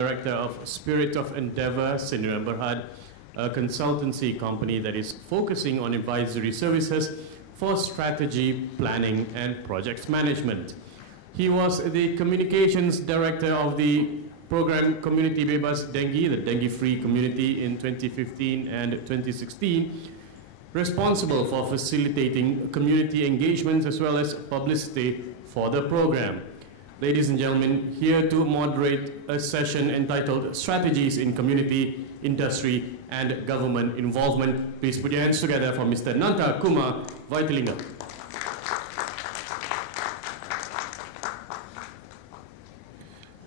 Director of Spirit of Endeavor, Senior Berhad, a consultancy company that is focusing on advisory services for strategy, planning, and projects management. He was the communications director of the program Community Bebas Dengue, the dengue-free community in 2015 and 2016, responsible for facilitating community engagements as well as publicity for the program. Ladies and gentlemen, here to moderate a session entitled Strategies in Community, Industry and Government Involvement. Please put your hands together for Mr. Nanta Kumar Vaitilinga.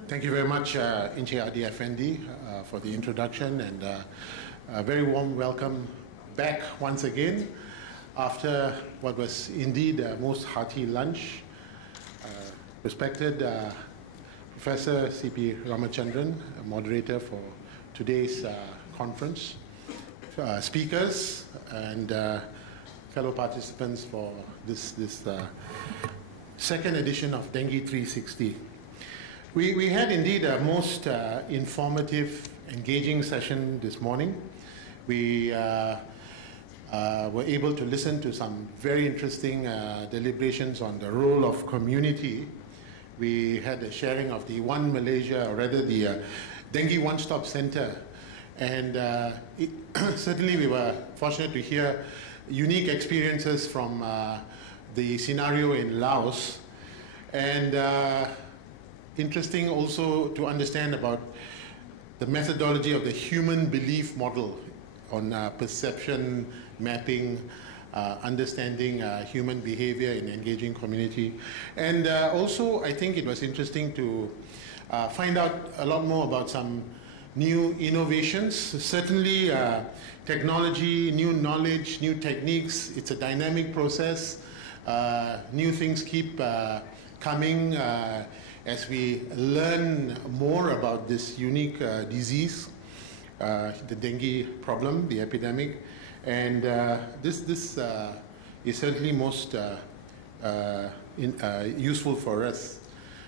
Thank you very much, Inche Adi Effendi, for the introduction, and a very warm welcome back once again after what was indeed a most hearty lunch. Respected Professor C.P. Ramachandran, moderator for today's conference, speakers and fellow participants for this second edition of Dengue360. We had indeed a most informative, engaging session this morning. We were able to listen to some very interesting deliberations on the role of community. We had a sharing of the One Malaysia, or rather the Dengue One-Stop Center. And certainly we were fortunate to hear unique experiences from the scenario in Laos. And interesting also to understand about the methodology of the human belief model on perception mapping, understanding human behavior in engaging community. And also, I think it was interesting to find out a lot more about some new innovations. Certainly, technology, new knowledge, new techniques, it's a dynamic process. New things keep coming as we learn more about this unique disease, the dengue problem, the epidemic. And this is certainly most useful for us.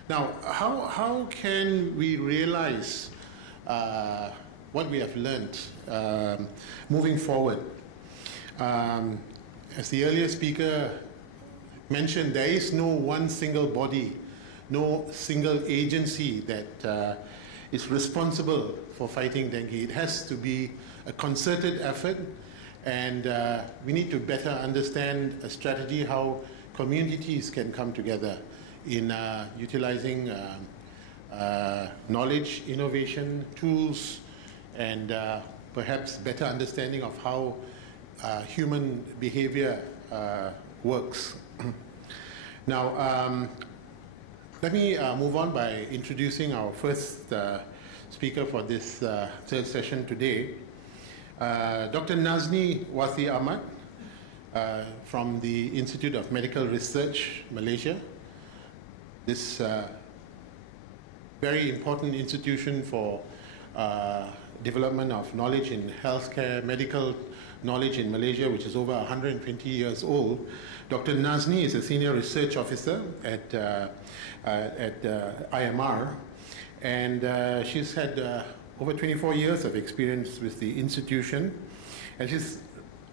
Now, how can we realize what we have learned moving forward? As the earlier speaker mentioned, there is no one single body, no single agency that is responsible for fighting dengue. It has to be a concerted effort. And we need to better understand a strategy how communities can come together in utilizing knowledge, innovation, tools, and perhaps better understanding of how human behavior works. Now, let me move on by introducing our first speaker for this third session today. Dr. Nazni Wati Ahmad from the Institute of Medical Research, Malaysia. This very important institution for development of knowledge in healthcare, medical knowledge in Malaysia, which is over 120 years old. Dr. Nazni is a senior research officer at IMR, and she's had over 24 years of experience with the institution, and she's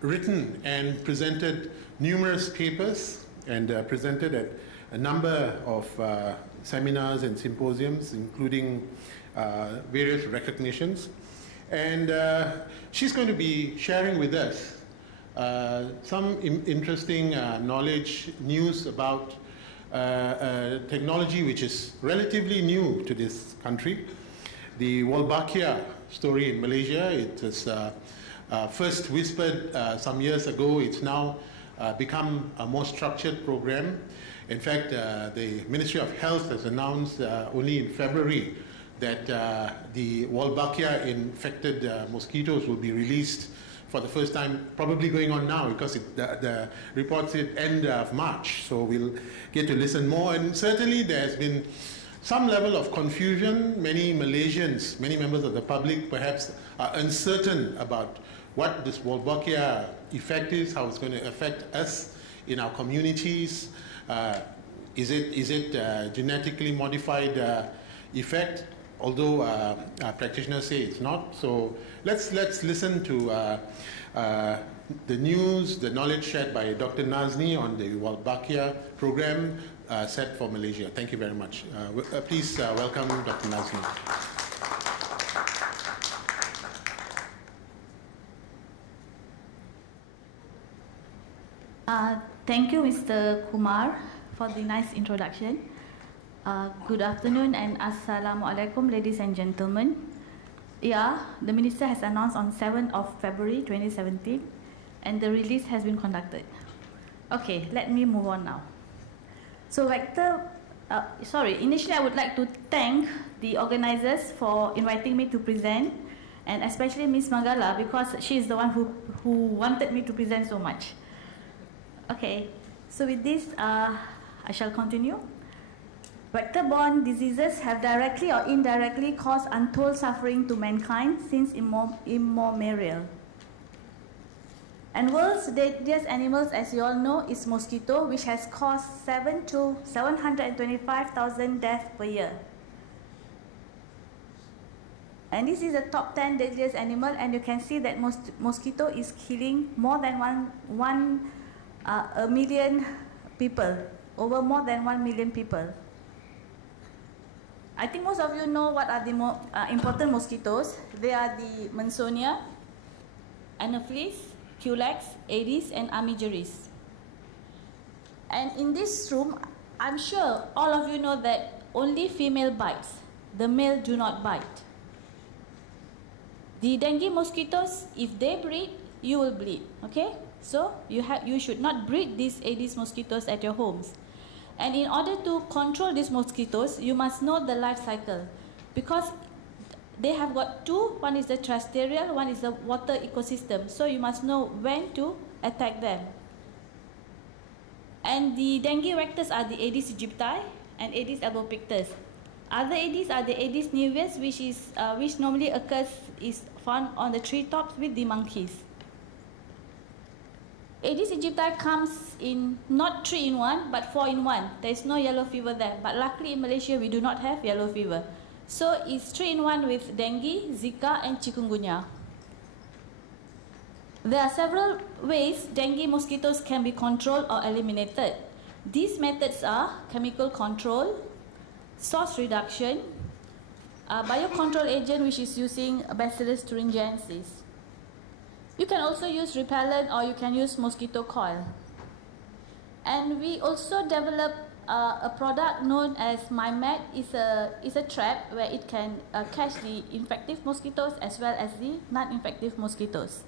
written and presented numerous papers and presented at a number of seminars and symposiums, including various recognitions. And she's going to be sharing with us some interesting knowledge, news about technology which is relatively new to this country. The Wolbachia story in Malaysia, it was first whispered some years ago. It's now become a more structured program. In fact, the Ministry of Health has announced only in February that the Wolbachia infected mosquitoes will be released for the first time, probably going on now, because the report said end of March. So we'll get to listen more. And certainly there has been some level of confusion. Many Malaysians, many members of the public perhaps are uncertain about what this Wolbachia effect is, how it's going to affect us in our communities. Is it genetically modified effect? although practitioners say it's not. So let's listen to the news, the knowledge shared by Dr. Nazni on the Walbakia program set for Malaysia. Thank you very much. Please welcome Dr. Nazni. Thank you, Mr. Kumar, for the nice introduction. Good afternoon and Assalamualaikum, ladies and gentlemen. Yeah, the Minister has announced on 7th of February 2017 and the release has been conducted. Okay, let me move on now. So initially I would like to thank the organizers for inviting me to present, and especially Ms. Magala because she is the one who wanted me to present so much. Okay, so with this, I shall continue. Vector-borne diseases have directly or indirectly caused untold suffering to mankind since immemorial. And world's deadliest animals, as you all know, is mosquito, which has caused 7 to 725,000 deaths per year. And this is the top 10 deadliest animal, and you can see that mosquito is killing more than a million people, over more than 1 million people. I think most of you know what are the important mosquitoes. They are the Mansonia, Anopheles, Culex, Aedes, and Armigerris. And in this room, I'm sure all of you know that only female bites. The male do not bite. The dengue mosquitoes, if they breed, you will bleed, okay? So you should not breed these Aedes mosquitoes at your homes. And in order to control these mosquitoes, you must know the life cycle, because they have got two. One is the terrestrial, one is the water ecosystem. So you must know when to attack them. And the dengue vectors are the Aedes aegypti and Aedes albopictus. Other Aedes are the Aedes niveus, which normally is found on the treetops with the monkeys. Aedes aegypti comes in not 3 in 1, but 4 in 1. There is no yellow fever there. But luckily in Malaysia, we do not have yellow fever. So it's 3 in 1 with dengue, Zika, and chikungunya. There are several ways dengue mosquitoes can be controlled or eliminated. These methods are chemical control, source reduction, biocontrol agent, which is using Bacillus thuringiensis. You can also use repellent, or you can use mosquito coil. And we also developed a product known as MyMed. It's a trap where it can catch the infective mosquitoes as well as the non-infective mosquitoes.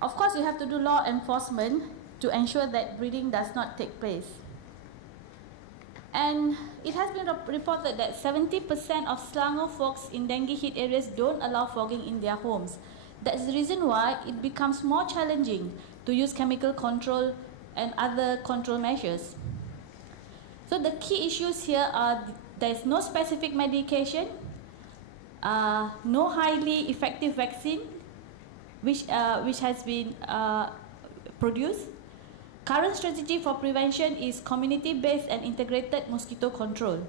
Of course, you have to do law enforcement to ensure that breeding does not take place. And it has been reported that 70% of Selangor folks in dengue hit areas don't allow fogging in their homes. That's the reason why it becomes more challenging to use chemical control and other control measures. So the key issues here are there's no specific medication, no highly effective vaccine which has been produced. Current strategy for prevention is community-based and integrated mosquito control.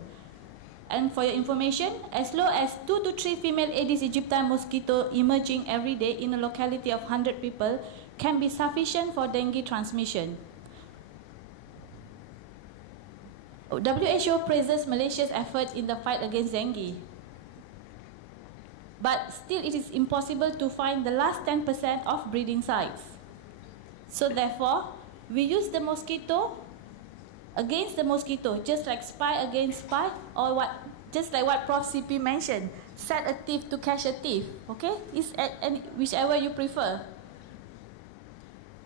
And for your information, as low as 2 to 3 female Aedes aegypti mosquito emerging every day in a locality of 100 people can be sufficient for dengue transmission. WHO praises Malaysia's effort in the fight against dengue. But still it is impossible to find the last 10% of breeding sites. So therefore, we use the mosquito against the mosquito, just like spy against spy, or just like what Prof. CP mentioned, set a thief to catch a thief. Okay, it's whichever you prefer.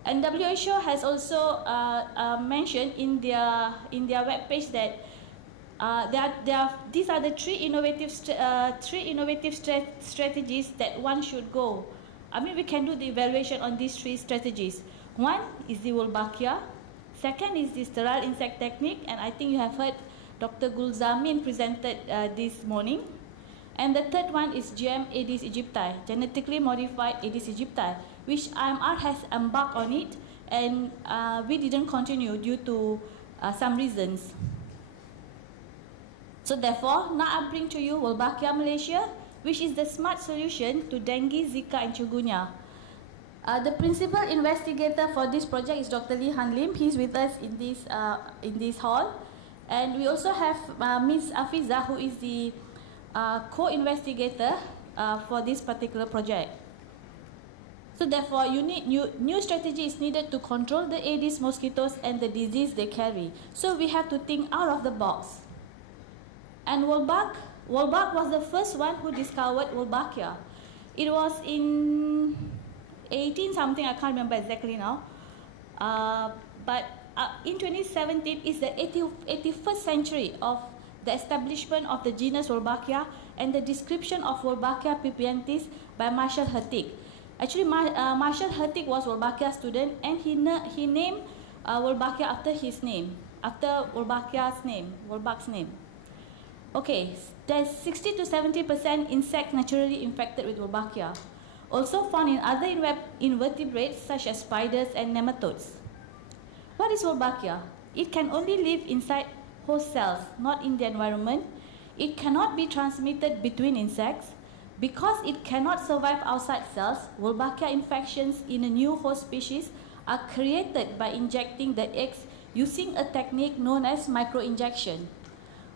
And WHO has also mentioned in their webpage that these are the three innovative strategies that one should go. I mean, we can do the evaluation on these 3 strategies. One is the Wolbachia. Second is the sterile insect technique, and I think you have heard Dr. Gulzamin presented this morning. And the third one is GM Aedes aegypti, genetically modified Aedes aegypti, which IMR has embarked on it, and we didn't continue due to some reasons. So therefore, now I bring to you Wolbachia Malaysia, which is the smart solution to dengue, Zika and chikungunya. The principal investigator for this project is Dr. Lee Han Lim. He's with us in this hall. And we also have Ms. Afiza, who is the co-investigator for this particular project. So therefore, new strategy is needed to control the Aedes mosquitoes and the disease they carry. So we have to think out of the box. And Wolbach was the first one who discovered Wolbachia. It was in 18 something, I can't remember exactly now. But in 2017 is the 81st century of the establishment of the genus Wolbachia and the description of Wolbachia pipientis by Marshall Hertig. Actually, Marshall Hertig was Wolbachia's student, and he named Wolbachia after his name, after Wolbach's name. Okay, there's 60 to 70% insects naturally infected with Wolbachia, also found in other invertebrates such as spiders and nematodes. What is Wolbachia? It can only live inside host cells, not in the environment. It cannot be transmitted between insects. Because it cannot survive outside cells, Wolbachia infections in a new host species are created by injecting the eggs using a technique known as microinjection.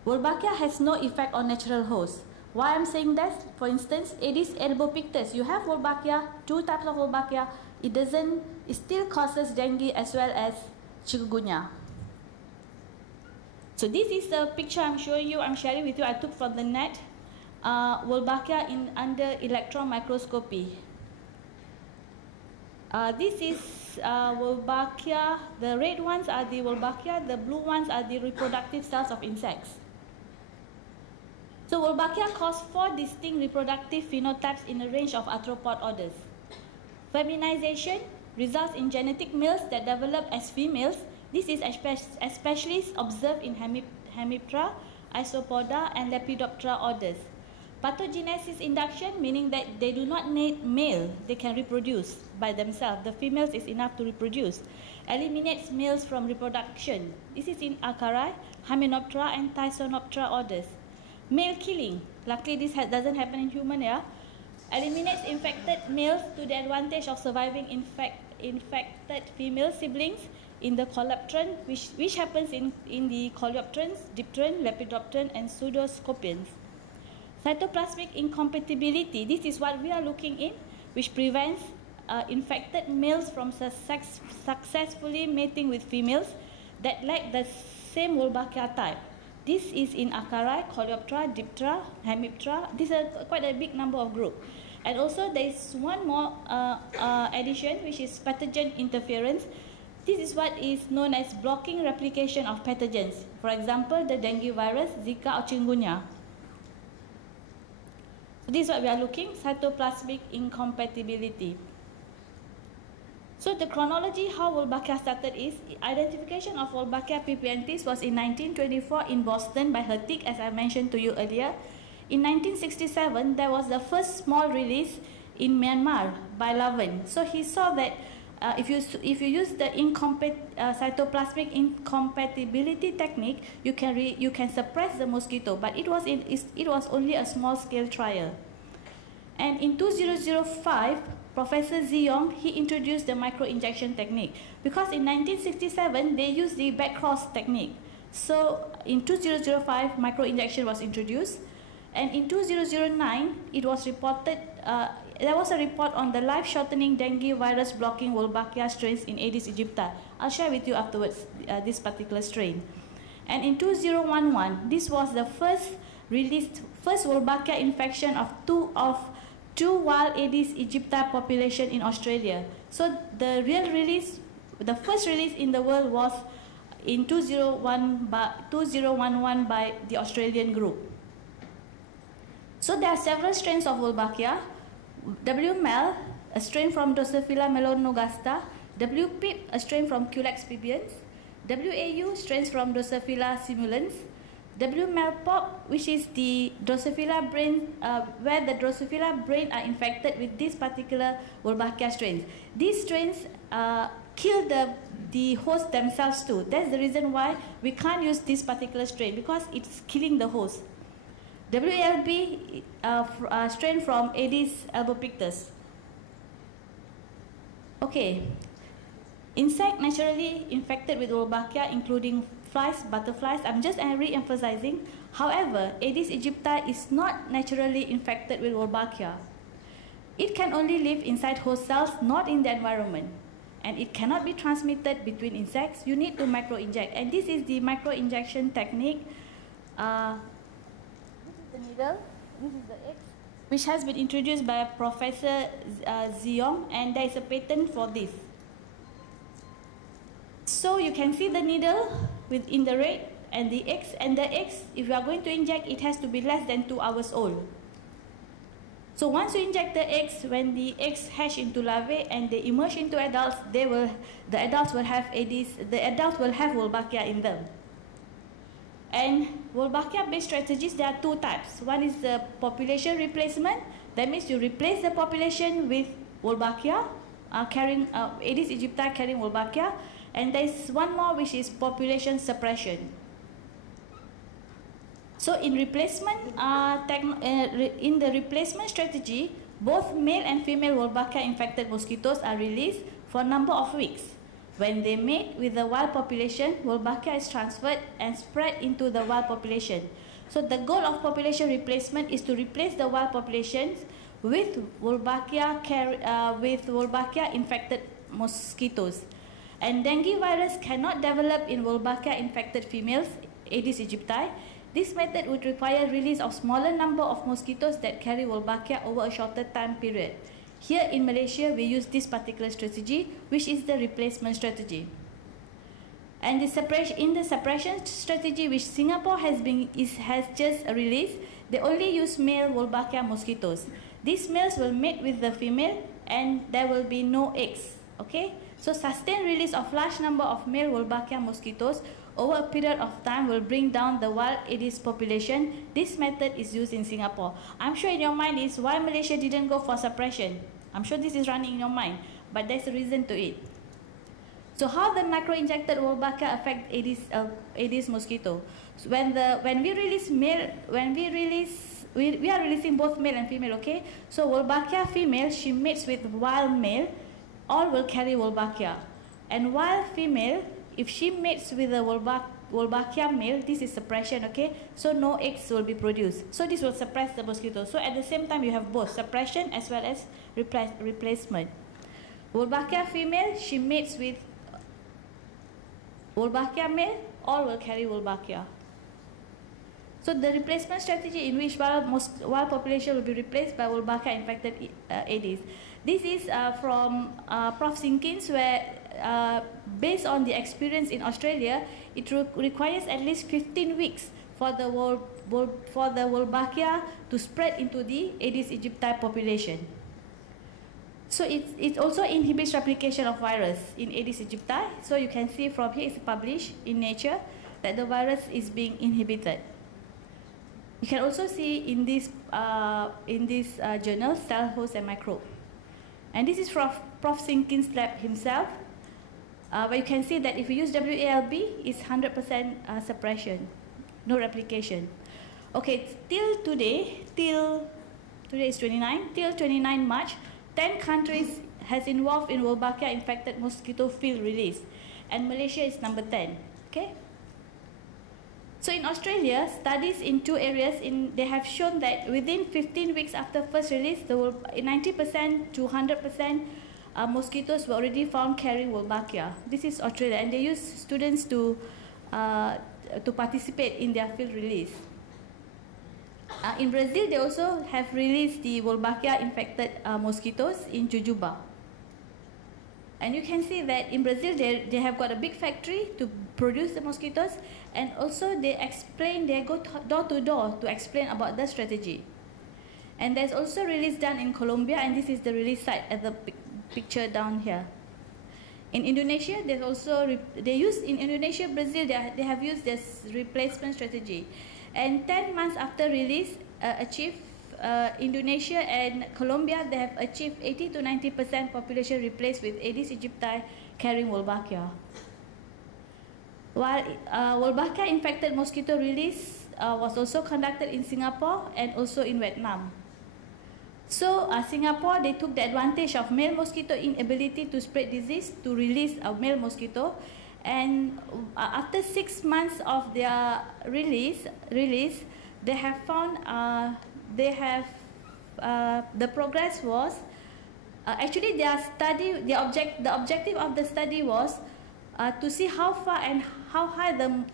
Wolbachia has no effect on natural hosts. Why I'm saying that? For instance, Aedes albopictus, you have Wolbachia, 2 types of Wolbachia. It still causes dengue as well as chikungunya. So this is the picture I'm sharing with you. I took from the net. Wolbachia under electron microscopy. This is Wolbachia. The red ones are the Wolbachia. The blue ones are the reproductive cells of insects. So Wolbachia cause 4 distinct reproductive phenotypes in a range of arthropod orders. Feminization results in genetic males that develop as females. This is especially observed in Hemiptera, Isopoda, and Lepidoptera orders. Pathogenesis induction, meaning that they do not need male, they can reproduce by themselves. The females is enough to reproduce. Eliminates males from reproduction. This is in Acari, Hymenoptera, and Tysonoptera orders. Male killing, luckily this doesn't happen in human, yeah. Eliminates infected males to the advantage of surviving infected female siblings in the Coleoptera, which happens in the Coleopterans, Dipteran, Lepidopteran, and Pseudoscorpions. Cytoplasmic incompatibility, this is what we are looking in, which prevents infected males from successfully mating with females that lack the same Wolbachia type. This is in Acari, Coleoptera, Diptera, Hemiptera. These are quite a big number of groups. And also there is one more addition, which is pathogen interference. This is what is known as blocking replication of pathogens. For example, the dengue virus, Zika or chikungunya. This is what we are looking, cytoplasmic incompatibility. So the chronology how Wolbachia started is, identification of Wolbachia pipientis was in 1924 in Boston by Hertig, as I mentioned to you earlier. In 1967, there was the first small release in Myanmar by Lavin. So he saw that if you use the cytoplasmic incompatibility technique, you can suppress the mosquito, but it was only a small scale trial. And in 2005, Professor Ziyong, he introduced the microinjection technique, because in 1967 they used the backcross technique. So in 2005, microinjection was introduced, and in 2009 it was reported. There was a report on the life-shortening dengue virus blocking Wolbachia strains in Aedes aegypti. I'll share with you afterwards this particular strain. And in 2011, this was the first Wolbachia infection of two wild Aedes aegypti population in Australia. So the first release in the world was in 2011 by the Australian group. So there are several strains of Wolbachia. W. mel, a strain from Drosophila melanogaster. W. pip, a strain from Culex pipiens. W. au, strains from Drosophila simulans. W. mel pop, which is the Drosophila brain, where the Drosophila brain are infected with this particular Wolbachia strains. These strains kill the the host themselves too. That's the reason why we can't use this particular strain, because it's killing the host. WALB strain from Aedes albopictus. Okay, insect naturally infected with Wolbachia, including flies, butterflies. I'm just re-emphasizing. However, Aedes aegypti is not naturally infected with Wolbachia. It can only live inside host cells, not in the environment. And it cannot be transmitted between insects. You need to micro-inject. And this is the micro-injection technique. This is the needle, this is the X, which has been introduced by Professor Ziong, and there is a patent for this. So you can see the needle within the red and the X, if you are going to inject, it has to be less than 2 hours old. So once you inject the eggs, when the eggs hatch into larvae and they emerge into adults, the adults will have Aedes, the adults will have Wolbachia in them. And Wolbachia-based strategies, there are 2 types. One is the population replacement. That means you replace the population with Wolbachia, carrying Aedes aegypti carrying Wolbachia. And there is one more, which is population suppression. So in replacement, in the replacement strategy, both male and female Wolbachia infected mosquitoes are released for a number of weeks. When they mate with the wild population, Wolbachia is transferred and spread into the wild population. So the goal of population replacement is to replace the wild populations with Wolbachia infected mosquitoes. And dengue virus cannot develop in Wolbachia infected females, Aedes aegypti. This method would require release of smaller number of mosquitoes that carry Wolbachia over a shorter time period. Here in Malaysia, we use this particular strategy, which is the replacement strategy. And in the suppression strategy, which Singapore has just released, they only use male Wolbachia mosquitoes. These males will mate with the female, and there will be no eggs. Okay? So sustained release of large number of male Wolbachia mosquitoes over a period of time will bring down the wild Aedes population. This method is used in Singapore. I'm sure in your mind is why Malaysia didn't go for suppression. I'm sure this is running in your mind, but there's a reason to it. So how the micro-injected Wolbachia affect Aedes mosquito? So we are releasing both male and female, okay? So Wolbachia female, she mates with wild male, all will carry Wolbachia. And wild female, if she mates with a Wolbachia male, this is suppression, okay? So no eggs will be produced. So this will suppress the mosquito. So at the same time, you have both suppression as well as replacement. Wolbachia female, she mates with Wolbachia male, all will carry Wolbachia. So the replacement strategy in which wild population will be replaced by Wolbachia infected Aedes. This is from Prof. Sinkins, where based on the experience in Australia, it requires at least 15 weeks for the Wolbachia to spread into the Aedes aegypti population. So it also inhibits replication of virus in Aedes aegypti. So you can see from here, it's published in Nature that the virus is being inhibited. You can also see in this journal, Cell, Host and Microbe. And this is from Prof. Sinkins' lab himself, where you can see that if you use WALB, it's 100% suppression, no replication. Okay, till today is 29, till 29 March, 10 countries has involved in Wolbachia infected mosquito field release, and Malaysia is number 10, okay? So in Australia, studies in 2 areas, they have shown that within 15 weeks after first release, 90% to 100% mosquitoes were already found carrying Wolbachia. This is Australia, and they use students to participate in their field release. In Brazil, they also have released the Wolbachia infected mosquitoes in Jujuba. And you can see that in Brazil, they have got a big factory to produce the mosquitoes, and also they go door to door to explain about the strategy. And there's also release done in Colombia, and this is the release site at the picture down here. In Indonesia, there's also, in Indonesia, Brazil, they have used this replacement strategy. And 10 months after release, Indonesia and Colombia, they have achieved 80 to 90% population replaced with Aedes aegypti carrying Wolbachia. While Wolbachia infected mosquito release was also conducted in Singapore and also in Vietnam. So Singapore, they took the advantage of male mosquito inability to spread disease to release a male mosquito. And after 6 months of their release, they have found the progress was actually their study. The objective of the study was to see how far and how high the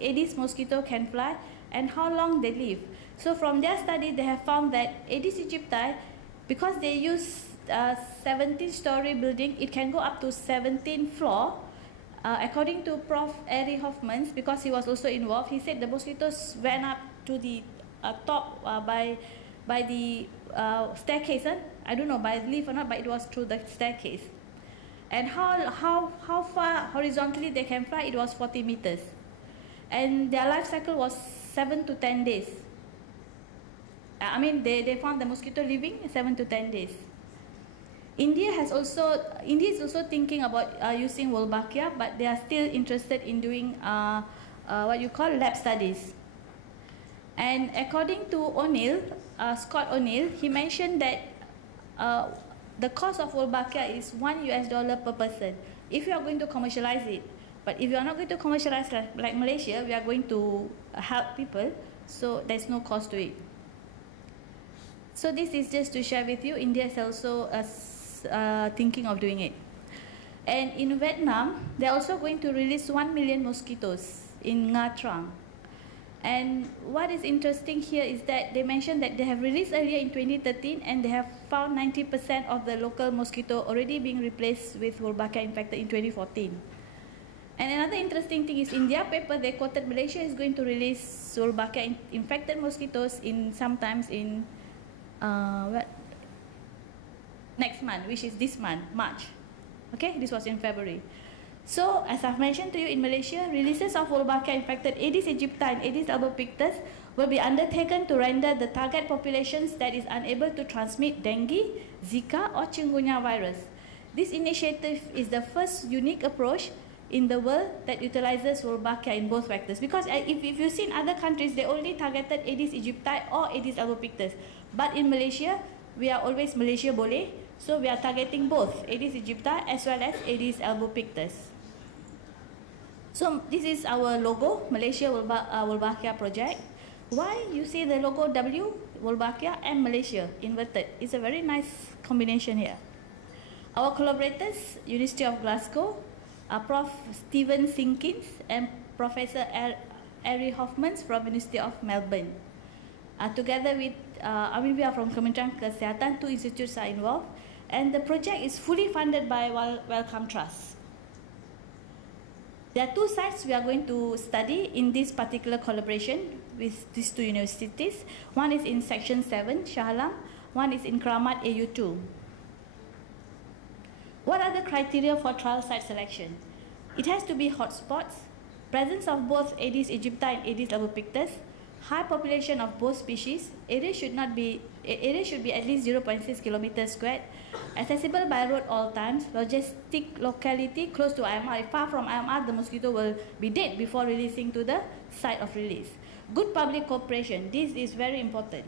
Aedes mosquito can fly and how long they live. So from their study, they have found that Aedes aegypti, because they use 17-story building, it can go up to 17th floor. According to Prof. Ari Hoffman, because he was also involved, he said the mosquitoes went up to the top by the staircase. I don't know by lift or not, but it was through the staircase. And how far horizontally they can fly? It was 40 meters. And their life cycle was 7 to 10 days. I mean, they found the mosquito living 7 to 10 days. India is also thinking about using Wolbachia, but they are still interested in doing what you call lab studies. And according to O'Neill, Scott O'Neill, he mentioned that the cost of Wolbachia is $1 per person if you are going to commercialize it. But if you are not going to commercialize like Malaysia, we are going to help people, so there's no cost to it. So this is just to share with you. India is also thinking of doing it. And in Vietnam, they're also going to release 1 million mosquitoes in Nha Trang. And what is interesting here is that they mentioned that they have released earlier in 2013 and they have found 90% of the local mosquito already being replaced with Wolbachia infected in 2014. And another interesting thing is in their paper, they quoted Malaysia is going to release Wolbachia infected mosquitoes sometimes in next month, which is this month, March. Okay, this was in February. So, as I've mentioned to you, in Malaysia, releases of Wolbachia infected Aedes aegypti and Aedes albopictus will be undertaken to render the target populations that is unable to transmit dengue, Zika, or chikungunya virus. This initiative is the first unique approach in the world that utilizes Wolbachia in both vectors. Because if you see in other countries, they only targeted Aedes aegypti or Aedes albopictus. But in Malaysia, we are always Malaysia boleh, so we are targeting both Aedes aegypti as well as Aedes albopictus. So this is our logo, Malaysia Wolbachia project. Why you see the logo W, Wolbachia, and Malaysia inverted? It's a very nice combination here. Our collaborators, University of Glasgow, Prof. Stephen Sinkins and Professor Ari Hoffman from University of Melbourne. Together with, we are from Kementerian Kesihatan, 2 institutes are involved, and the project is fully funded by Wellcome Trust. There are 2 sites we are going to study in this particular collaboration with these 2 universities. One is in Section 7, Shah Alam, one is in Keramat AU2. What are the criteria for trial site selection? It has to be hotspots, presence of both Aedes aegypti and Aedes albopictus, high population of both species, area should be at least 0.6 kilometers squared, accessible by road all times, logistic locality close to IMR. If far from IMR, the mosquito will be dead before releasing to the site of release. Good public cooperation, this is very important.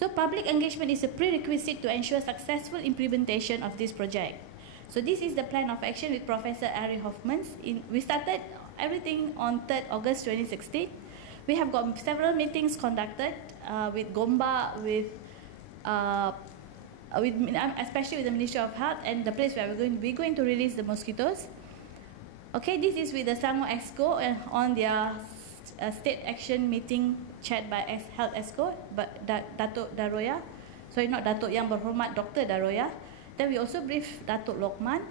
So public engagement is a prerequisite to ensure successful implementation of this project. So this is the plan of action with Professor Ari Hoffman. We started everything on 3rd August 2016. We have got several meetings conducted with GOMBA, especially with the Ministry of Health and the place where we're going to release the mosquitoes. Okay, this is with the Selangor Exco on their state action meeting chaired by Health Exco, but Datuk Daroya. Sorry, not Datuk, Yang Berhormat Dr. Daroya. Then we also briefed Datuk Lokman.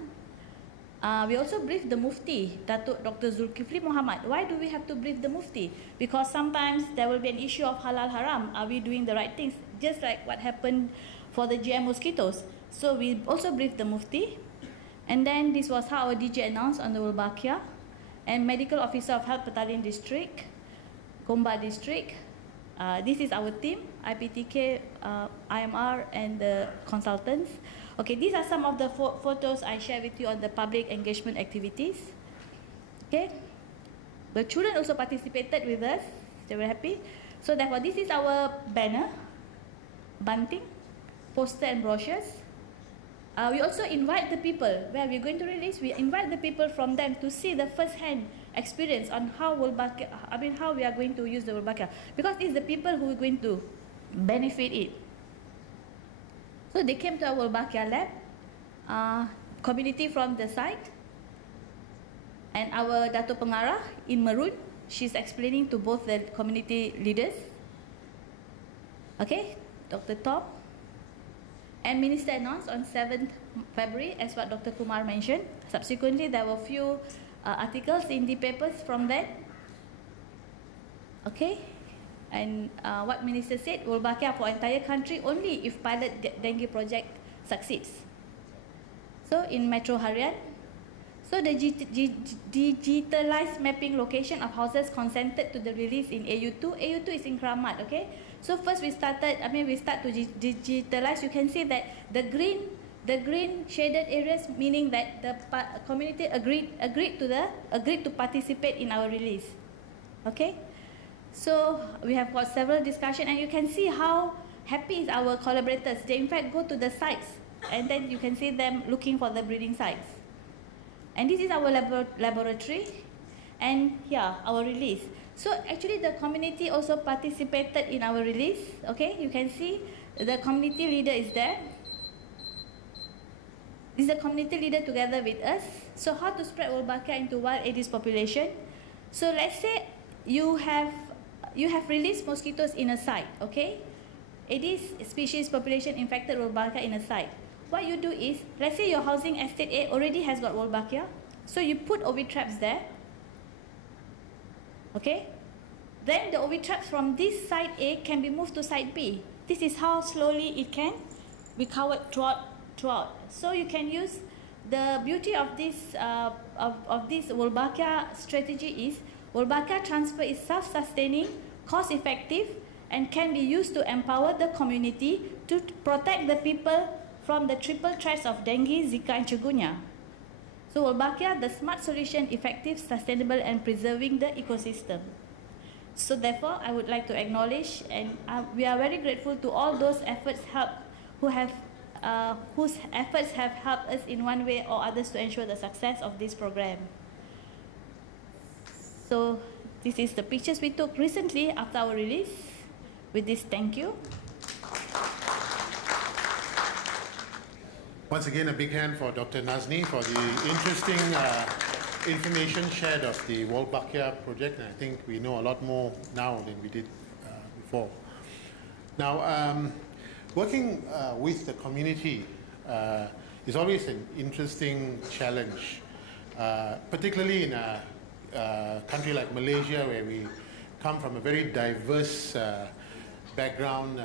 We also briefed the Mufti, Datuk Dr. Zulkifli Muhammad. Why do we have to brief the Mufti? Because sometimes there will be an issue of halal haram. Are we doing the right things? Just like what happened for the GM mosquitoes. So we also briefed the Mufti. And then this was how our DG announced on the Wolbachia. And Medical Officer of Health Petaling District, Gombak District. This is our team, IPTK, IMR, and the consultants. Okay, these are some of the photos I share with you on the public engagement activities. Okay. The children also participated with us. They were happy. So therefore, this is our banner, bunting, poster and brochures. We also invite the people, where we're going to release, we invite the people from them to see the first-hand experience on how how we are going to use the Wolbachia. Because it's the people who are going to benefit it. So they came to our Wolbachia lab, community from the site, and our Dato Pengarah in maroon, she's explaining to both the community leaders. Okay, Dr. Tom. And Minister announced on 7th February, as what Dr. Kumar mentioned. Subsequently, there were few articles in the papers from that. Okay, and what Minister said, Wolbachia for entire country only if pilot dengue project succeeds. So in Metro Harian, so the digitalized mapping location of houses consented to the release in AU2. AU2 is in Kramat, okay? So first we start to digitalize. You can see that the green shaded areas, meaning that the community agreed to participate in our release. Okay? So we have got several discussions, and you can see how happy is our collaborators. They in fact go to the sites, and then you can see them looking for the breeding sites. And this is our laboratory, and here our release. So actually the community also participated in our release. Okay, you can see the community leader is there. This is the community leader together with us. So how to spread Wolbachia into wild Aedes population? So let's say you have released mosquitoes in a site. Okay, Aedes species population infected Wolbachia in a site. What you do is, let's say your housing estate A already has got Wolbachia, so you put OV traps there. Okay, then the OV traps from this site A can be moved to site B. This is how slowly it can be covered throughout. So you can use the beauty of this Wolbachia strategy is Wolbachia transfer is self-sustaining, cost-effective, and can be used to empower the community to protect the people from the triple threats of dengue, Zika, and chikungunya. So Wolbachia, the smart solution, effective, sustainable, and preserving the ecosystem. So therefore, I would like to acknowledge, and we are very grateful to all those efforts whose efforts have helped us in one way or others to ensure the success of this program. So this is the pictures we took recently after our release. With this, thank you. Once again, a big hand for Dr. Nazni for the interesting information shared of the Wolbachia project. And I think we know a lot more now than we did before. Now, working with the community is always an interesting challenge, particularly in a country like Malaysia, where we come from a very diverse background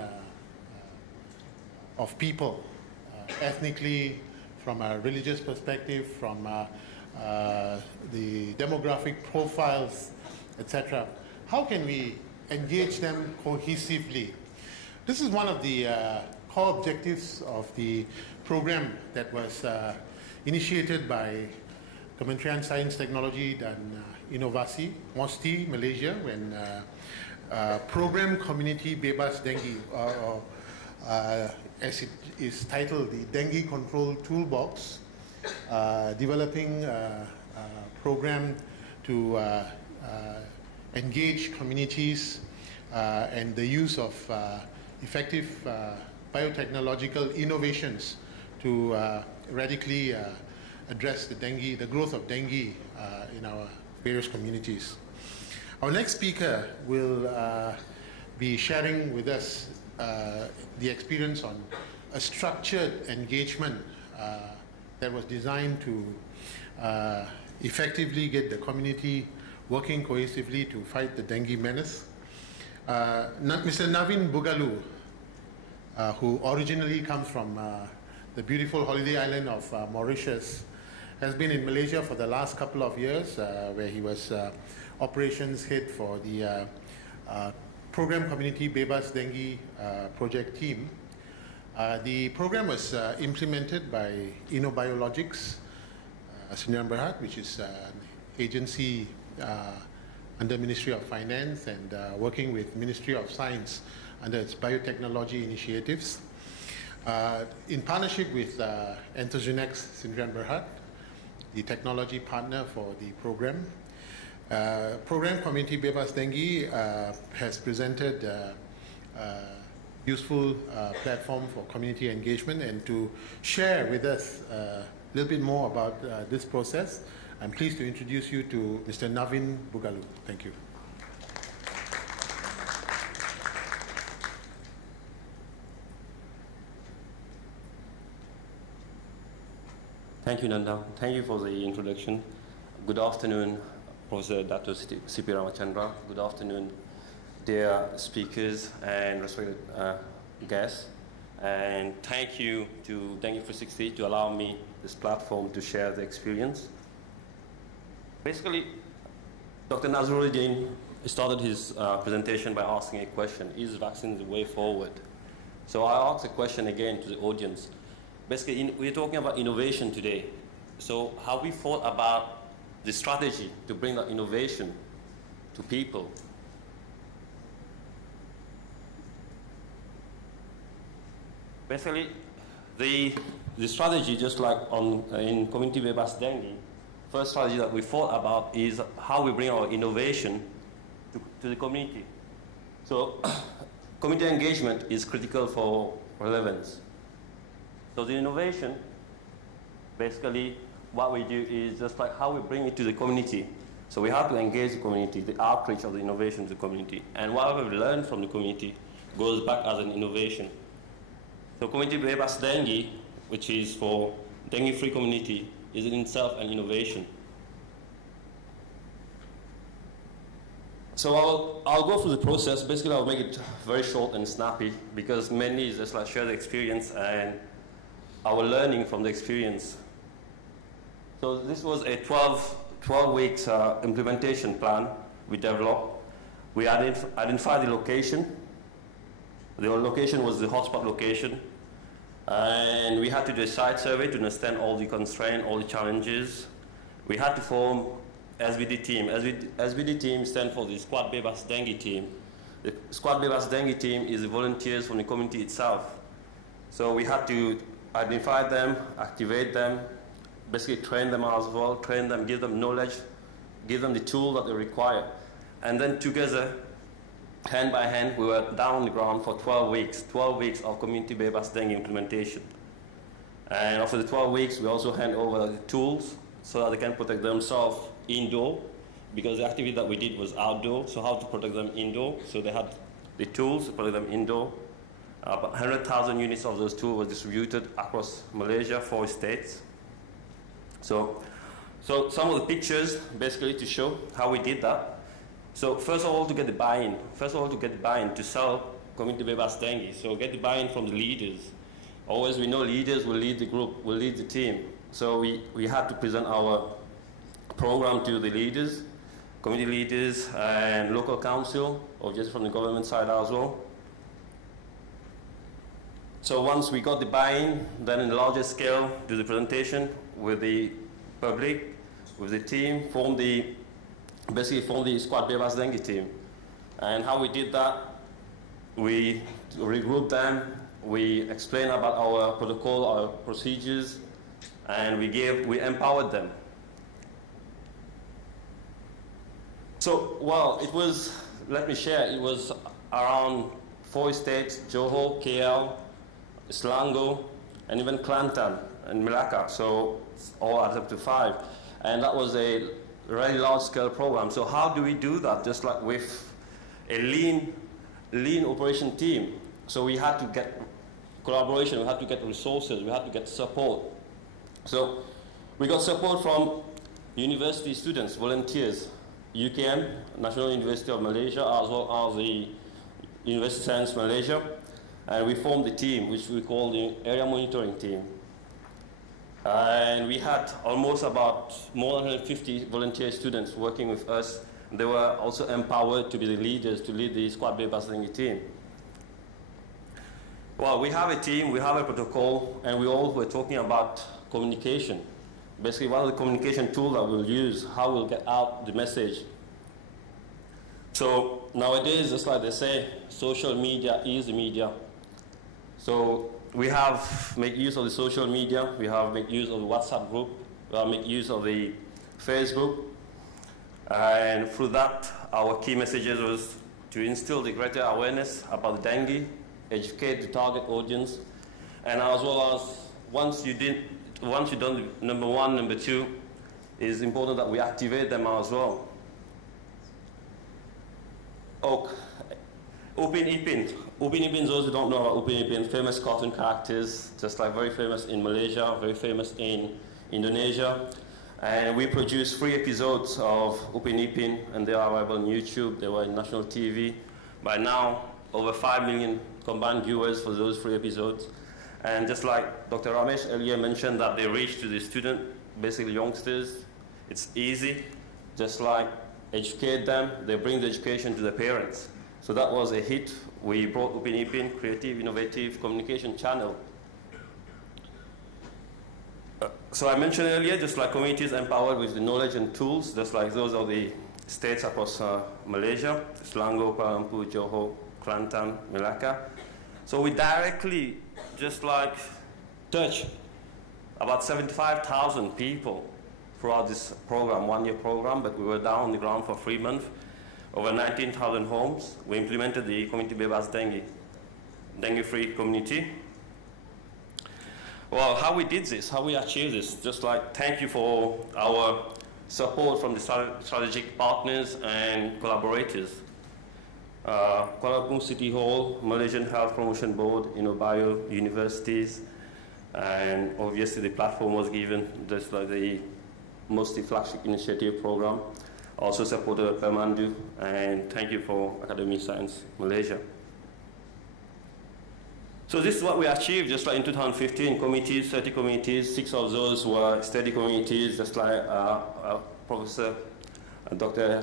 of people. Ethnically, from a religious perspective, from the demographic profiles, etc. How can we engage them cohesively? This is one of the core objectives of the program that was initiated by Kementerian Sains, Teknologi dan Inovasi, MOSTI, Malaysia, when program Community Bebas Dengue, as it is titled, the Dengue Control Toolbox, developing a program to engage communities and the use of effective biotechnological innovations to radically address the growth of dengue in our various communities. Our next speaker will be sharing with us the experience on a structured engagement that was designed to effectively get the community working cohesively to fight the dengue menace. Mr. Navin Bugalu, who originally comes from the beautiful holiday island of Mauritius, has been in Malaysia for the last couple of years, where he was operations head for the Program Community Bebas Dengue project team. The program was implemented by InnoBiologics Sdn Bhd, which is an agency under Ministry of Finance and working with Ministry of Science under its biotechnology initiatives. In partnership with Entozunex Sdn Bhd, the technology partner for the program, Program Community Bebas Dengue has presented useful platform for community engagement, and to share with us a little bit more about this process, I'm pleased to introduce you to Mr. Navin Bugalu. Thank you. Thank you, Nanda. Thank you for the introduction. Good afternoon, Professor Dr. C.P. Ramachandra. Good afternoon, dear speakers and respected guests. And thank you to Dengue360 to allow me this platform to share the experience. Basically, Dr. Nazruddin started his presentation by asking a question: is vaccine the way forward? So I ask a question again to the audience. Basically, we're talking about innovation today. So have we thought about the strategy to bring that innovation to people? Basically, the strategy, just like in Community Bebas Dengue, first strategy that we thought about is how we bring our innovation to the community. So community engagement is critical for relevance. So the innovation, basically, what we do is just like how we bring it to the community. So we have to engage the community, the outreach of the innovation to the community. And whatever we learn from the community goes back as an innovation. So Community Bebas Dengue, which is for dengue-free community, is in itself an innovation. So I'll go through the process. Basically, I'll make it very short and snappy because mainly it's just like share the experience and our learning from the experience. So this was a 12 weeks implementation plan we developed. We identified the location. The location was the hotspot location. And we had to do a site survey to understand all the constraints, all the challenges. We had to form SBD team. SBD team stands for the Squad Bebas Dengue team. The Squad Bebas Dengue team is the volunteers from the community itself. So we had to identify them, activate them, basically train them as well, train them, give them knowledge, give them the tool that they require. And then together, hand by hand, we were down on the ground for 12 weeks of Community Bebas Dengue implementation. And after the 12 weeks, we also hand over the tools so that they can protect themselves indoor, because the activity that we did was outdoor, so how to protect them indoor. So they had the tools to protect them indoor. About 100,000 units of those tools were distributed across Malaysia, 4 states. So some of the pictures, basically to show how we did that. So first of all, to get the buy-in. To sell Community Bebas Dengue. So get the buy-in from the leaders. Always we know leaders will lead the group, will lead the team. So we had to present our program to the leaders, community leaders and local council, or just from the government side as well. So once we got the buy-in, then in a larger scale, do the presentation with the public, with the team, basically form the Squad Bebas Dengue team. And how we did that, we regrouped them, we explained about our protocol, our procedures, and we empowered them. So, well, it was, let me share, it was around 4 states, Johor, KL, Selangor, and even Kelantan and Melaka, so all adds up to 5. And that was a really large-scale program. So how do we do that? Just like with a lean operation team. So we had to get collaboration, we had to get resources, we had to get support. So we got support from university students, volunteers, UKM, National University of Malaysia, as well as the University of Science Malaysia. And we formed the team, which we call the Area Monitoring Team. And we had almost about more than 150 volunteer students working with us. They were also empowered to be the leaders, to lead the Squad Bebas Dengue team. Well, we have a team, we have a protocol, and we all were talking about communication. basically one of the communication tools that we'll use, how we'll get out the message. So nowadays, just like they say, social media is the media. So we have made use of the social media, we have made use of the WhatsApp group, we have made use of the Facebook, and through that, our key messages was to instill the greater awareness about the dengue, educate the target audience, and as well as once you've done number one, number two, it's important that we activate them as well. Upin Ipin. Upin Ipin, those who don't know about Upin Ipin, famous cartoon characters, just like very famous in Malaysia, very famous in Indonesia. And we produce 3 episodes of Upin Ipin, and they are available on YouTube. They were in national TV. By now, over 5 million combined viewers for those 3 episodes. And just like Dr. Ramesh earlier mentioned that they reach to the student, basically youngsters, it's easy. Just like educate them, they bring the education to the parents. So that was a hit. We brought Upin Ipin, creative, innovative communication channel. So I mentioned earlier, just like communities empowered with the knowledge and tools, just like those of the states across Malaysia, Selangor, Kuala Lumpur, Johor, Kelantan, Melaka. So we directly just like touch about 75,000 people throughout this program, 1-year program, but we were down on the ground for 3 months. Over 19,000 homes. We implemented the community bebas dengue-free community. Well, how we did this, how we achieved this, just like thank you for our support from the strategic partners and collaborators. Kuala Lumpur City Hall, Malaysian Health Promotion Board, InnoBio, universities, and obviously the platform was given, just like the multi-flagship initiative program. Also supported Pemandu, and thank you for Academy Science Malaysia. So this is what we achieved, just like in 2015, committees, 30 committees, 6 of those were study committees, just like Professor Dr.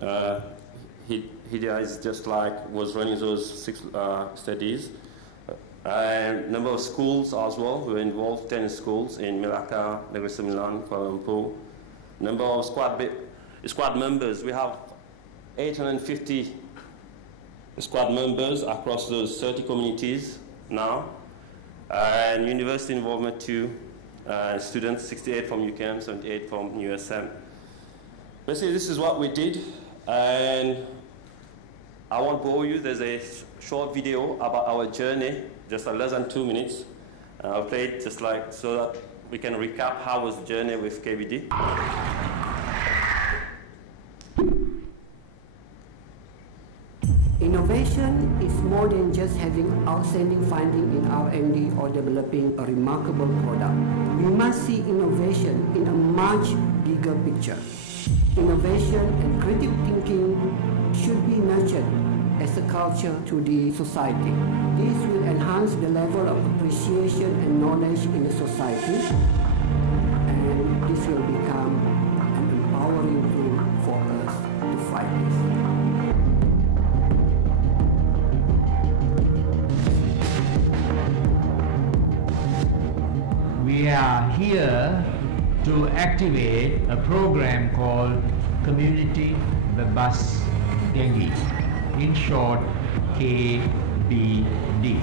Hidayah is just like was running those 6 studies. And number of schools as well, we were involved, 10 schools in Melaka, Dengue360, Kuala Lumpur. Number of squad members, we have 850 squad members across those 30 communities now, and university involvement too, students, 68 from UCAM, 78 from USM. Basically, this is what we did, and I won't bore you. There's a short video about our journey, just less than 2 minutes. I'll play it just like so that we can recap how was the journey with KVD. Innovation is more than just having outstanding finding in R&D or developing a remarkable product. We must see innovation in a much bigger picture. Innovation and creative thinking should be nurtured as a culture to the society. This will enhance the level of appreciation and knowledge in the society, and this will become an empowering tool for us to fight this. We are here to activate a program called Community Bebas Dengue, in short KBD.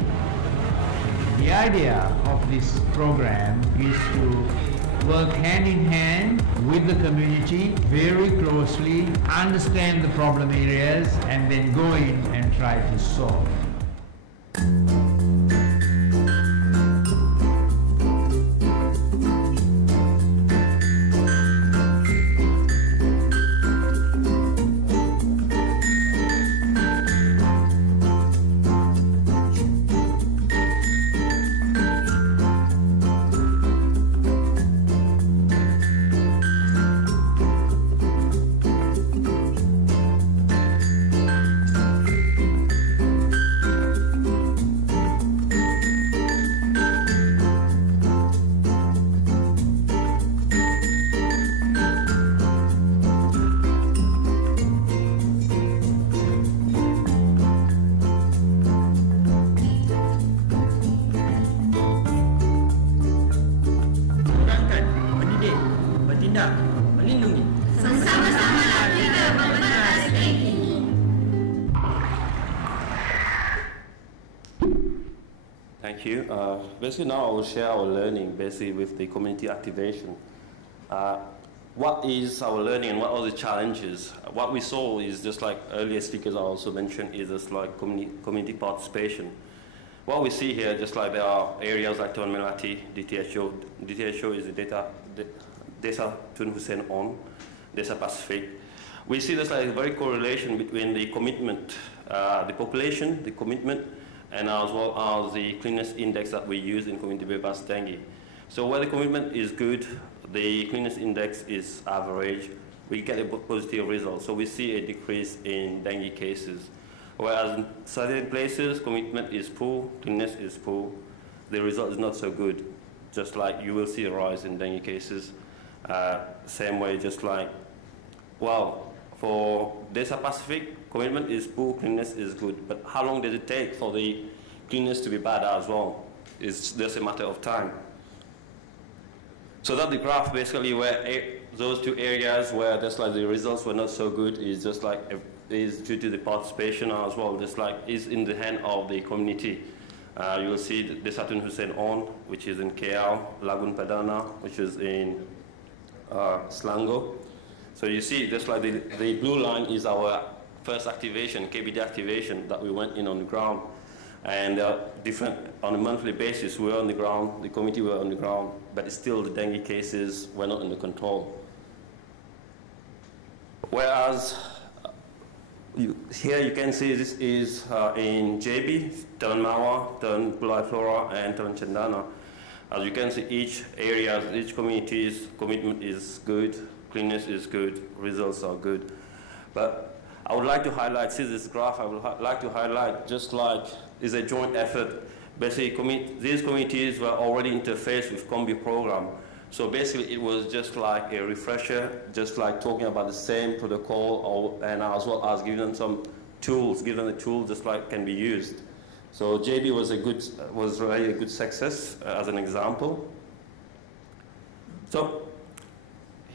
The idea of this program is to work hand in hand with the community very closely, understand the problem areas, and then go in and try to solve. Thank you. Basically now I will share our learning basically with the community activation. What is our learning and what are the challenges? What we saw is just like earlier speakers I also mentioned is just like community participation. What we see here, just like there are areas like Tuan Melati, DTHO. DTHO is the Desa Tun Hussein On, Desa Pacific. We see there's like a very correlation between the commitment, the population, the commitment, and as well as the cleanliness index that we use in community bebas dengue. So where the commitment is good, the cleanliness index is average, we get a positive result. So we see a decrease in dengue cases. Whereas in certain places, commitment is poor, cleanliness is poor, the result is not so good. Just like you will see a rise in dengue cases. Same way, just like, well, for Desa Pacific, commitment is poor, cleanliness is good. But how long does it take for the cleanliness to be bad as well? It's just a matter of time. So that the graph basically where those two areas where just like the results were not so good is just like is due to the participation as well, just like is in the hand of the community. You will see the Desa Tun Hussein On, which is in KL, Lagun Padana, which is in Selangor. So you see just like the blue line is our first activation, KBD activation that we went in on the ground. And different, on a monthly basis, we were on the ground, the committee were on the ground, but still the dengue cases were not under control. Whereas, here you can see this is in JB, Tan Mawa, Tan Pulau Flora, and Tan Cendana. As you can see, each area, each community's commitment is good, cleanliness is good, results are good. But I would like to highlight, see this graph, I would like to highlight just like is a joint effort. Basically, these communities were already interfaced with Combi program. So basically, it was just like a refresher, just like talking about the same protocol, and as well as giving them some tools, giving them the tools just like can be used. So JB was really a good success as an example. So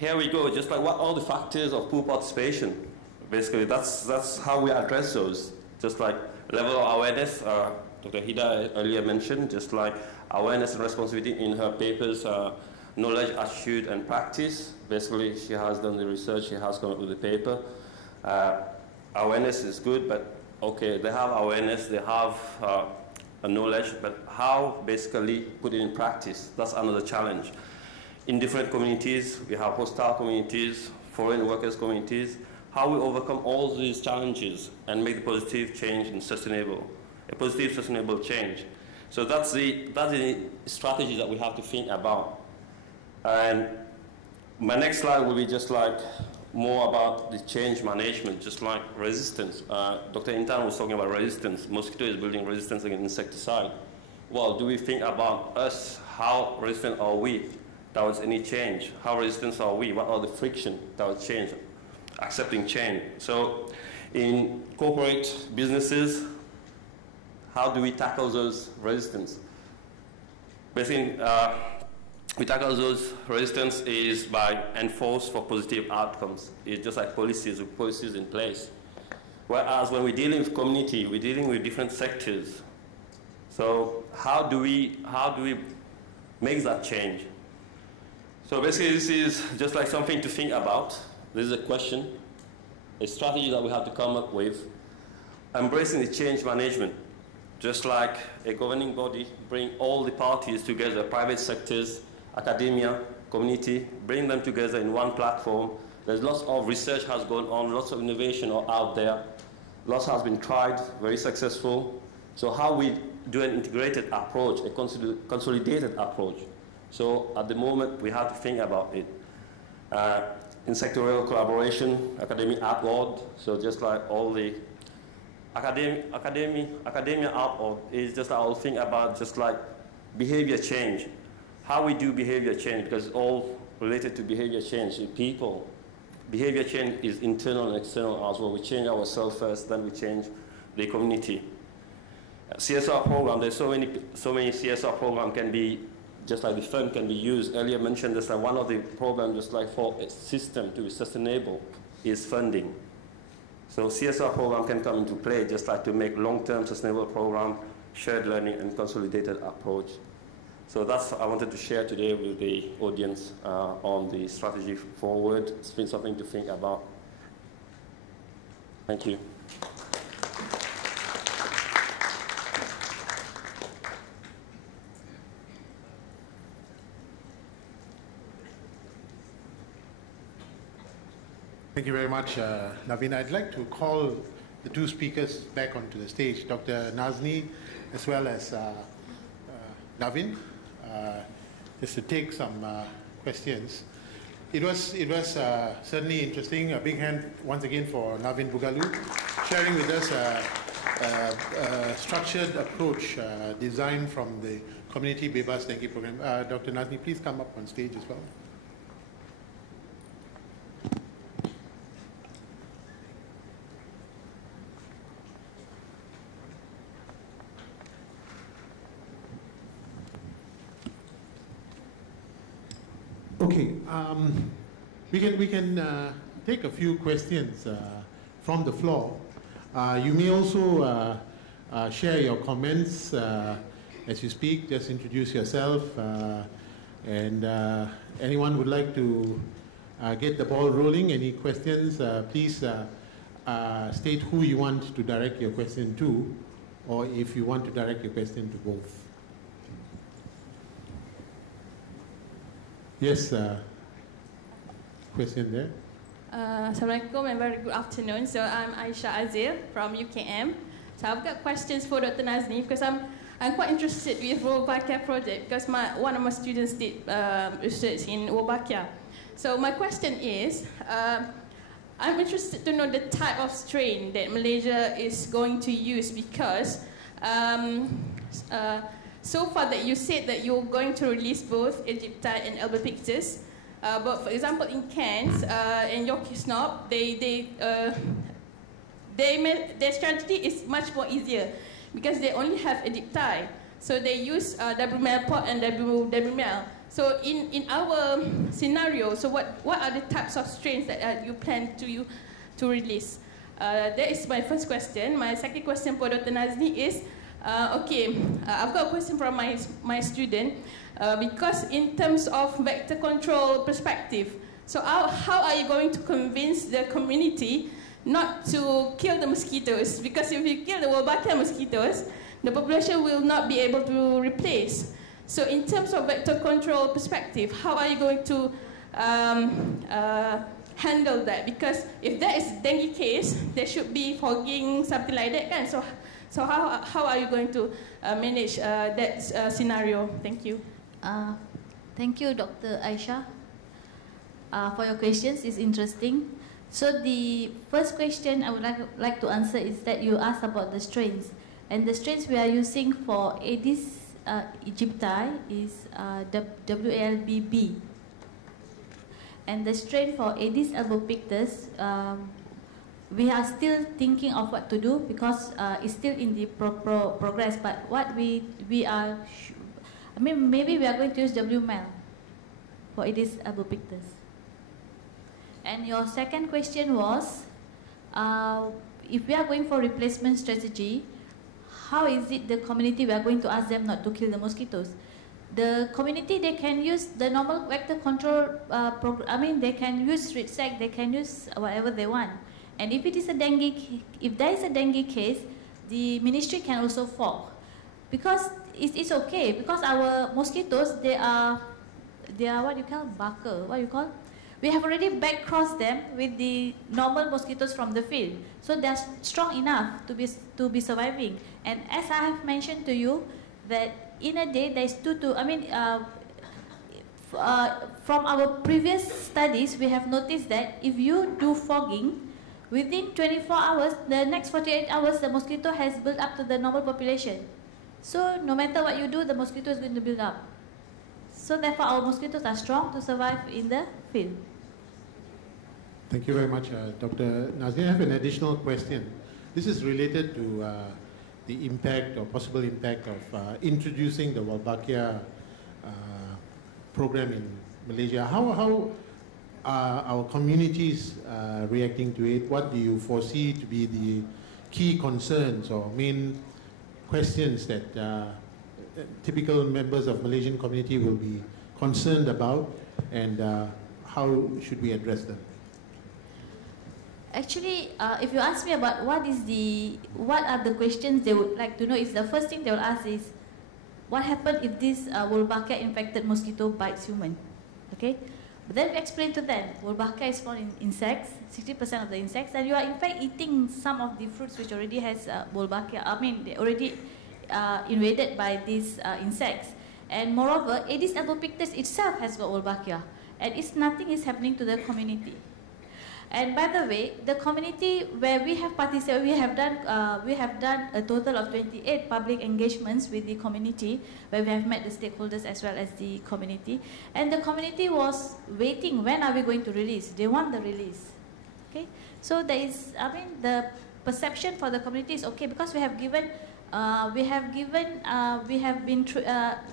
here we go, just like what are the factors of poor participation? Basically, that's how we address those. Just like level of awareness, Dr. Hida earlier mentioned, just like awareness and responsibility in her papers, knowledge, attitude, and practice. Basically, she has done the research, she has come up with the paper. Awareness is good, but okay, they have awareness, they have a knowledge, but how basically put it in practice? That's another challenge. In different communities, we have hostile communities, foreign workers communities, how we overcome all these challenges and make the positive change and sustainable, a positive sustainable change. So that's the strategy that we have to think about. And my next slide will be just like more about the change management, just like resistance. Dr. Intan was talking about resistance. Mosquito is building resistance against insecticide. Well, do we think about us? How resistant are we towards any change? How resistant are we? What are the friction towards change? Accepting change. So in corporate businesses, how do we tackle those resistance? Basically, we tackle those resistance is by enforce for positive outcomes. It's just like policies with policies in place. Whereas when we're dealing with community, we're dealing with different sectors. So how do we make that change? So basically, this is just like something to think about. This is a question, a strategy that we have to come up with. Embracing the change management, just like a governing body, bring all the parties together, private sectors, academia, community, bring them together in one platform. There's lots of research has gone on, lots of innovation are out there. Lots has been tried, very successful. So how we do an integrated approach, a consolidated approach. So at the moment, we have to think about it. In sectorial collaboration, academic outward, so just like all the academia outward is just our thing about just like behavior change. How we do behavior change, because it's all related to behavior change in people. Behavior change is internal and external as well. We change ourselves first, then we change the community. CSR program, there's so many CSR program can be, just like the fund can be used. Earlier mentioned this, one of the programs just like for a system to be sustainable is funding. So CSR program can come into play just like to make long-term sustainable program shared learning and consolidated approach. So that's what I wanted to share today with the audience on the strategy forward. It's been something to think about. Thank you. Thank you very much, Naveen. I'd like to call the two speakers back onto the stage, Dr. Nazni as well as Naveen, just to take some questions. It was certainly interesting. A big hand once again for Naveen Bugalu, sharing with us a structured approach designed from the Community Bebas Dengue program. Dr. Nazni, please come up on stage as well. Okay, we can take a few questions from the floor. You may also share your comments as you speak. Just introduce yourself, and anyone would like to get the ball rolling. Any questions? Please state who you want to direct your question to, or if you want to direct your question to both. Yes, question there. Assalamualaikum and very good afternoon. So I'm Aisha Azir from UKM. So I've got questions for Dr. Nazni because I'm quite interested with Wolbachia project because one of my students did research in Wolbachia. So my question is, I'm interested to know the type of strain that Malaysia is going to use because so far that you said that you're going to release both Egyptide and Albopictus, but for example in Cairns and Yorkie Snob, their strategy is much more easier because they only have Egyptide. So they use WML pot and WML. So in our scenario, so what are the types of strains that you plan to release? That is my first question. My second question for Dr. Nazni is, I've got a question from my student because in terms of vector control perspective, so how are you going to convince the community not to kill the mosquitoes? Because if you kill the Wolbachia mosquitoes, the population will not be able to replace. So in terms of vector control perspective, how are you going to handle that? Because if there is a dengue case, there should be fogging, something like that. Kan? So how are you going to manage that scenario? Thank you. Thank you, Dr. Aisha, for your questions. It's interesting. So the first question I would like to answer is that you asked about the strains. And the strains we are using for Aedes aegypti is WALBB. And the strain for Aedes albopictus, we are still thinking of what to do because it's still in the progress. But what we are, maybe we are going to use WML for Aedes albopictus. And your second question was, if we are going for replacement strategy, how is it the community we are going to ask them not to kill the mosquitoes? The community, they can use the normal vector control they can use RITSEC, they can use whatever they want. And if it is a if there is a dengue case, the ministry can also fog. Because it's okay, because our mosquitoes, they are what you call barker, we have already back crossed them with the normal mosquitoes from the field. So they are strong enough to be surviving. And as I have mentioned to you, that in a day there is from our previous studies, we have noticed that if you do fogging, within 24 hours, the next 48 hours, the mosquito has built up to the normal population. So no matter what you do, the mosquito is going to build up. So therefore, our mosquitoes are strong to survive in the field. Thank you very much, Dr. Nazni. I have an additional question. This is related to the impact or possible impact of introducing the Wolbachia program in Malaysia. How are our communities reacting to it? What do you foresee to be the key concerns or main questions that typical members of Malaysian community will be concerned about, and how should we address them? Actually, if you ask me about what are the questions they would like to know, is the first thing they will ask is, what happens if this Wolbachia infected mosquito bites human? Okay, but then we explain to them, Wolbachia is found in insects, 60% of the insects, and you are in fact eating some of the fruits which already has Wolbachia. I mean, they already invaded by these insects. And moreover, Aedes albopictus itself has got Wolbachia, and nothing is happening to the community. And by the way, the community where we have participated, we have done a total of 28 public engagements with the community, where we have met the stakeholders as well as the community. And the community was waiting, when are we going to release? They want the release. Okay, so there is, I mean, the perception for the community is okay, because we have been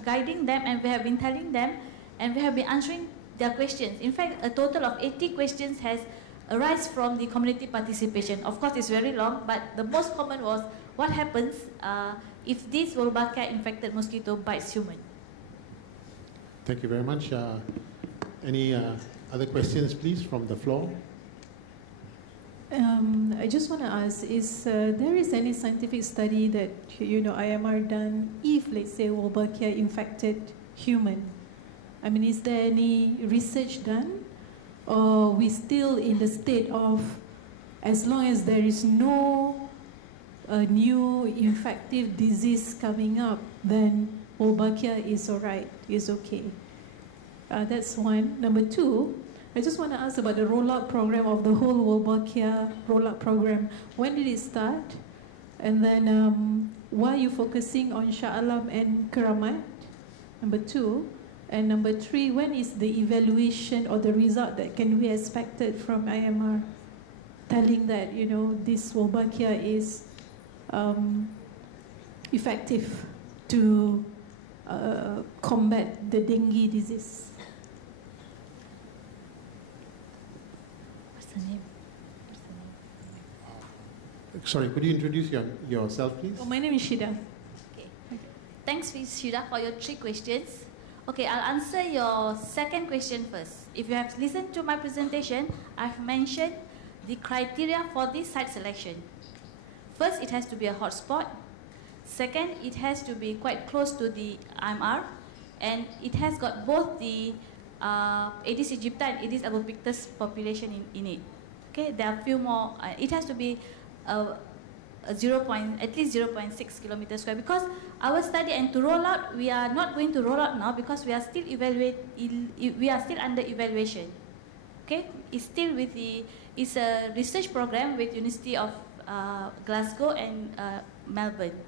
guiding them, and we have been telling them, and we have been answering their questions. In fact, a total of 80 questions has arise from the community participation. Of course, it's very long, but the most common was, what happens if this Wolbachia infected mosquito bites human? Thank you very much. Any other questions, please, from the floor? I just want to ask, is there is any scientific study that, IMR done if, let's say, Wolbachia infected human? I mean, is there any research done? Or we still in the state of, as long as there is no new infective disease coming up, then Wolbachia is all right, is okay. That's one. Number two, I just want to ask about the rollout program of the whole Wolbachia rollout program. When did it start? And then why are you focusing on Shah Alam and Keramat? Number two. And number three, when is the evaluation or the result that can be expected from IMR telling that, this Wolbachia is effective to combat the dengue disease? What's the name? Sorry, could you introduce yourself, please? Oh, my name is Shida. Okay. Thanks, Ms. Shida, for your 3 questions. Okay, I'll answer your second question first. If you have listened to my presentation, I've mentioned the criteria for this site selection. First, it has to be a hotspot. Second, it has to be quite close to the IMR, and it has got both the Aedes aegypti and Aedes albopictus population in it. Okay, there are a few more. It has to be at least 0.6 kilometers square, because our study, and to roll out, we are not going to roll out now because we are still under evaluation. Okay, it's still with it's a research program with University of Glasgow and Melbourne.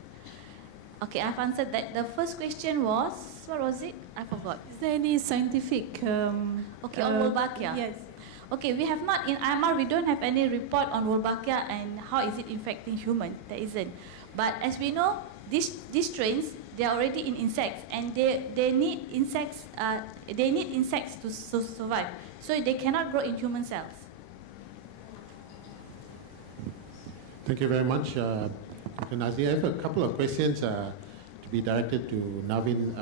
Okay, I've answered that. The first question was, what was it? I forgot. Is there any scientific? Okay, on Wolbachia. Yes. Okay, we have not, in IMR, we don't have any report on Wolbachia and how is it infecting human. There isn't. But as we know, these strains, they are already in insects, and they need insects to survive. So they cannot grow in human cells. Thank you very much, Dr. Nazli. I have a couple of questions to be directed to Navin.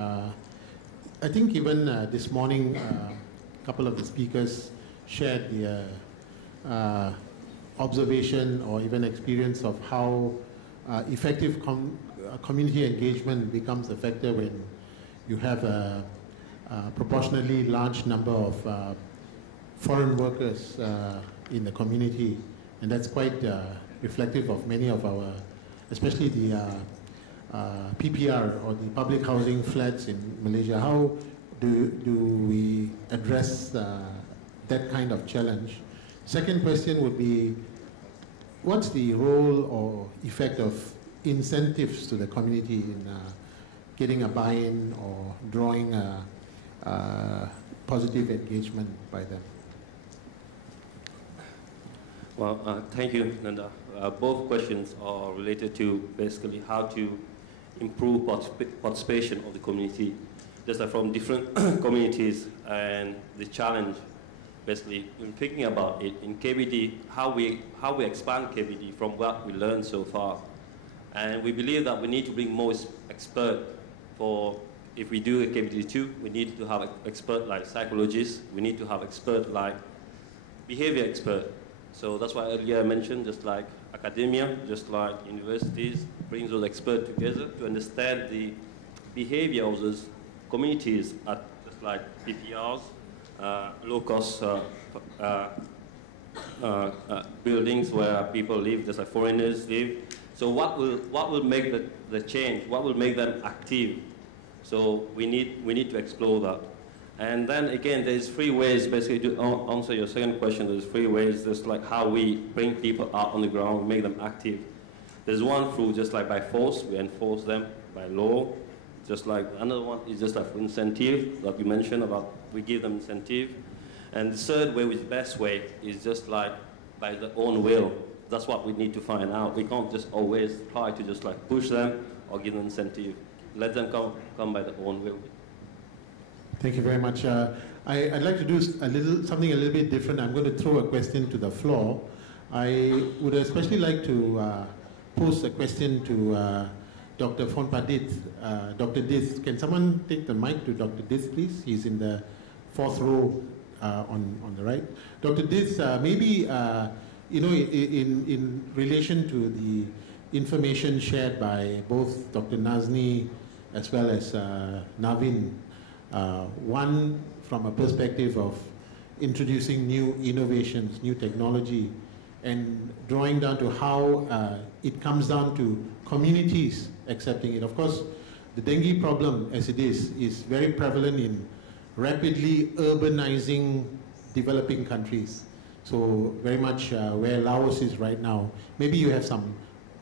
I think even this morning, a couple of the speakers shared the observation or even experience of how effective community engagement becomes effective when you have a proportionately large number of foreign workers in the community, and that's quite reflective of many of our, especially the PPR or the public housing flats in Malaysia. How do we address that kind of challenge? Second question would be, what's the role or effect of incentives to the community in getting a buy-in or drawing a positive engagement by them? Well, thank you, Nanda. Both questions are related to basically how to improve participation of the community. Just from different communities, and the challenge, basically, in thinking about it in KBD, how we expand KBD from what we learned so far. And we believe that we need to bring more experts for, if we do a KBT2, we need to have experts like psychologists, we need to have experts like behavior experts. So that's why earlier I mentioned, just like academia, just like universities, brings those experts together to understand the behavior of those communities, at just like PPRs, low-cost buildings where people live, just like foreigners live. So what will make the change? What will make them active? So we need to explore that. And then again, there's three ways, basically, to answer your second question. There's three ways, just like how we bring people out on the ground, make them active. There's one through just like by force, we enforce them by law. Just like another one is just like incentive that you mentioned about, we give them incentive. And the third way, which is the best way, is just like by their own will. That's what we need to find out. We can't just always try to just like push them or give them incentive. Let them come by their own will. Thank you very much. I'd like to do something a little bit different. I'm going to throw a question to the floor. I would especially like to pose a question to Dr. Phonpadith. Dr. Dith, can someone take the mic to Dr. Dith, please? He's in the fourth row on the right. Dr. Dith, maybe you know, in relation to the information shared by both Dr. Nazni as well as Navin, one from a perspective of introducing new innovations, new technology, and drawing down to how it comes down to communities accepting it. Of course, the dengue problem as it is very prevalent in rapidly urbanizing developing countries. So very much where Laos is right now. Maybe you have some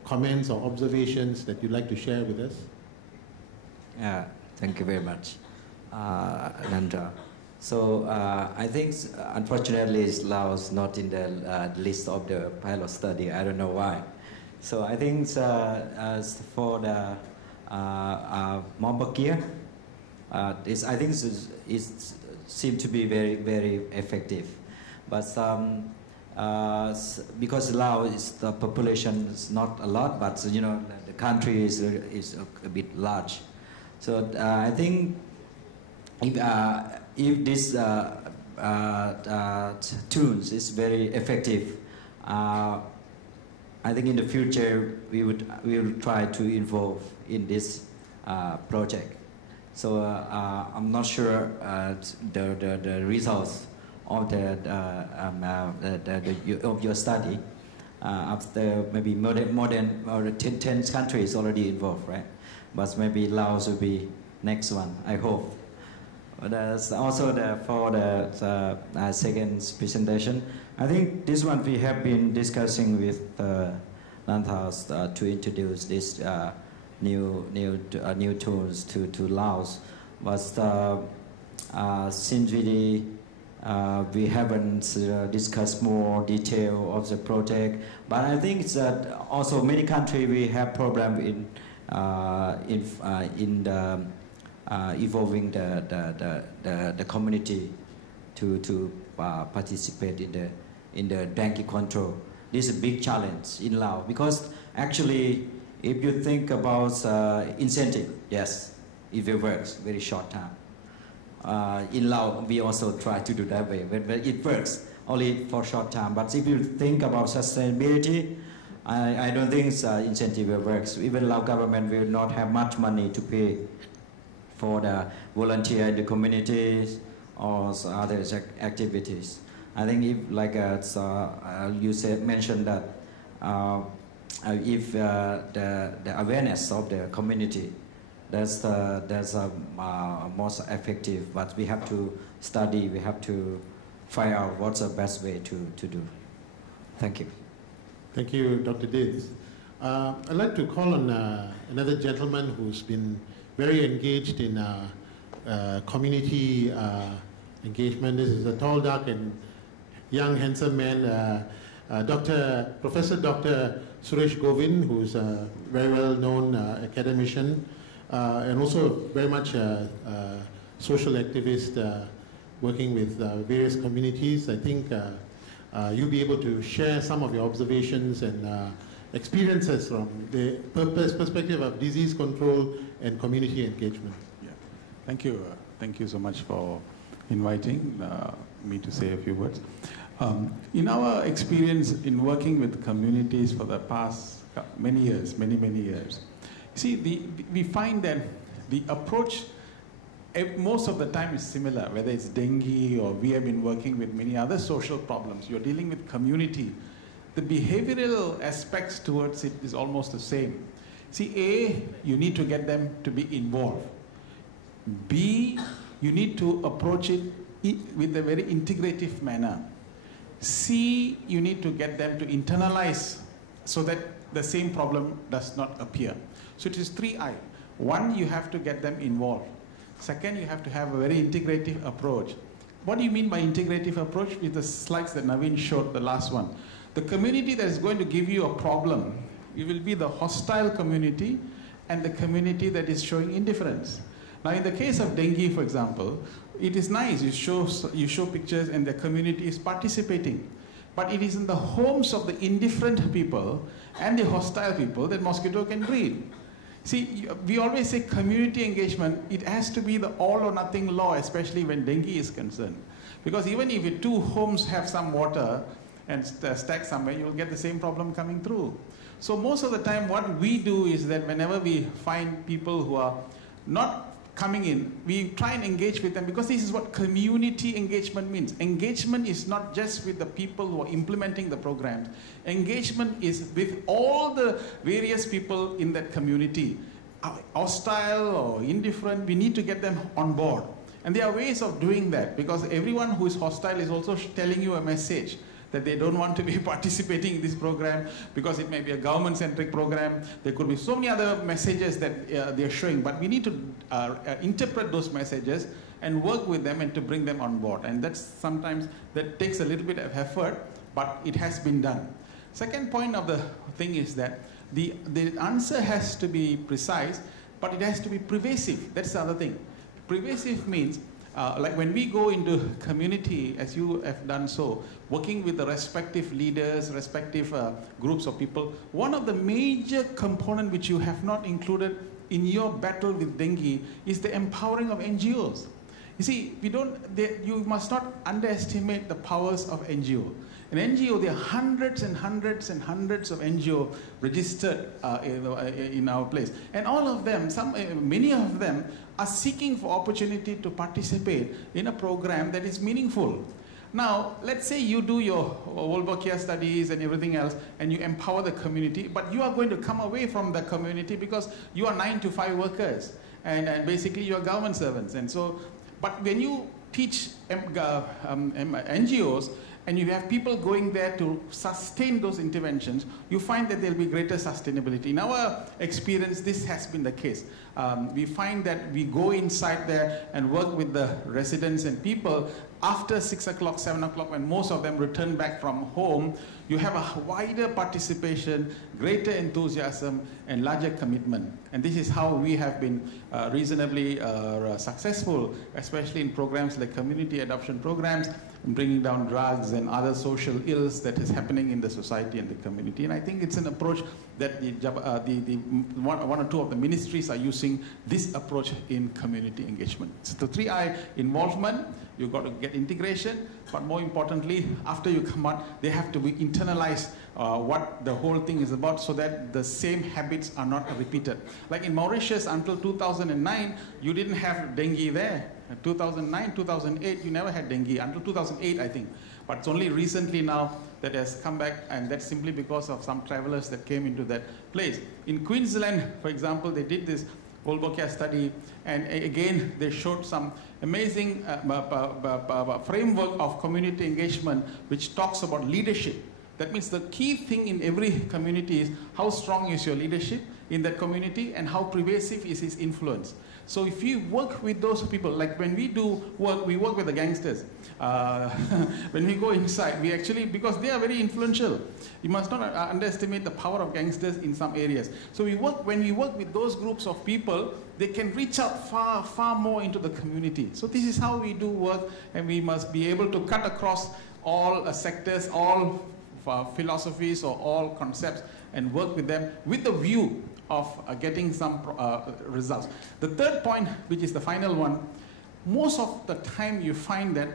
comments or observations that you'd like to share with us? Thank you very much, Nandra. So I think, unfortunately, Laos not in the list of the pilot study. I don't know why. So I think as for the Mombakia, I think it seems to be very, very effective. But because Laos is the population is not a lot, but you know the country is a bit large. So I think if this tools is very effective, I think in the future we will try to involve in this project. So I'm not sure the results of of your study after maybe more than or 10 countries already involved, right? But maybe Laos will be next one, I hope. But also for the second presentation, I think this one we have been discussing with Nanthas to introduce this new tools to Laos. But since we haven't discussed more detail of the project, but I think it's that also many countries we have problem in evolving the community to participate in the dengue control. This is a big challenge in Laos because actually, if you think about incentive, yes, if it works, very short time. In Laos, we also try to do that way, but it works only for short time. But if you think about sustainability, I don't think incentive will work. Even Lao government will not have much money to pay for the volunteer in the communities or other activities. I think if, like you mentioned that if the awareness of the community, that's most effective. But we have to study. We have to find out what's the best way to do. Thank you. Thank you, Dr. Dith. I'd like to call on another gentleman who's been very engaged in community engagement. This is a tall, dark, and young, handsome man, Professor Dr. Suresh Govind, who's a very well-known academician and also very much a social activist working with various communities. I think you'll be able to share some of your observations and experiences from the perspective of disease control and community engagement. Yeah. Thank you. Thank you so much for inviting me to say a few words. In our experience in working with communities for the past many years, many years, see, we find that the approach most of the time is similar, whether it's dengue or we have been working with many other social problems. You're dealing with community. The behavioral aspects towards it is almost the same. See, A, you need to get them to be involved. B, you need to approach it with a very integrative manner. C, you need to get them to internalize so that the same problem does not appear. So it is 3I. One, you have to get them involved. Second, you have to have a very integrative approach. What do you mean by integrative approach? With the slides that Naveen showed, the last one. The community that is going to give you a problem, it will be the hostile community and the community that is showing indifference. Now, in the case of dengue, for example, it is nice. You show pictures and the community is participating. But it is in the homes of the indifferent people and the hostile people that mosquito can breed. See, we always say community engagement, it has to be the all or nothing law, especially when dengue is concerned. Because even if two homes have some water and stack somewhere, you'll get the same problem coming through. So most of the time what we do is that whenever we find people who are not coming in, we try and engage with them, because this is what community engagement means. Engagement is not just with the people who are implementing the programs. Engagement is with all the various people in that community. Hostile or indifferent, we need to get them on board. And there are ways of doing that, because everyone who is hostile is also telling you a message that they don't want to be participating in this program because it may be a government-centric program. There could be so many other messages that they're showing, but we need to interpret those messages and work with them and to bring them on board. And that's sometimes, that takes a little bit of effort, but it has been done. Second point of the thing is that the answer has to be precise, but it has to be pervasive. That's the other thing. Pervasive means, like when we go into community, as you have done so, working with the respective leaders, respective groups of people, one of the major components which you have not included in your battle with dengue is the empowering of NGOs. You see, you must not underestimate the powers of NGO. In NGO, there are hundreds and hundreds and hundreds of NGO registered in our place. And all of them, many of them are seeking for opportunity to participate in a program that is meaningful. Now, let's say you do your Wolbachia studies and everything else, and you empower the community, but you are going to come away from the community because you are 9-to-5 workers, and basically you are government servants. And so, but when you teach NGOs, and you have people going there to sustain those interventions, you find that there will be greater sustainability. In our experience, this has been the case. We find that we go inside there and work with the residents and people. After 6 o'clock, 7 o'clock, when most of them return back from home, you have a wider participation, greater enthusiasm, and larger commitment. And this is how we have been reasonably successful, especially in programs like community adoption programs, bringing down drugs and other social ills that is happening in the society and the community. And I think it's an approach that one or two of the ministries are using this approach in community engagement. So the 3I, involvement, you've got to get integration, but more importantly, after you come out, they have to be internalized what the whole thing is about, so that the same habits are not repeated. Like in Mauritius, until 2009, you didn't have dengue there. In 2009, 2008, you never had dengue, until 2008, I think. But it's only recently now that has come back, and that's simply because of some travelers that came into that place. In Queensland, for example, they did this Wolbachia study, and again, they showed some amazing framework of community engagement, which talks about leadership. That means the key thing in every community is how strong is your leadership in that community and how pervasive is his influence. So if you work with those people, like when we do work, we work with the gangsters. When we go inside, we actually, because they are very influential. You must not underestimate the power of gangsters in some areas. So when we work with those groups of people, they can reach out far, far more into the community. So this is how we do work, and we must be able to cut across all sectors, all philosophies or all concepts, and work with them with the view of getting some results. The third point, which is the final one, most of the time you find that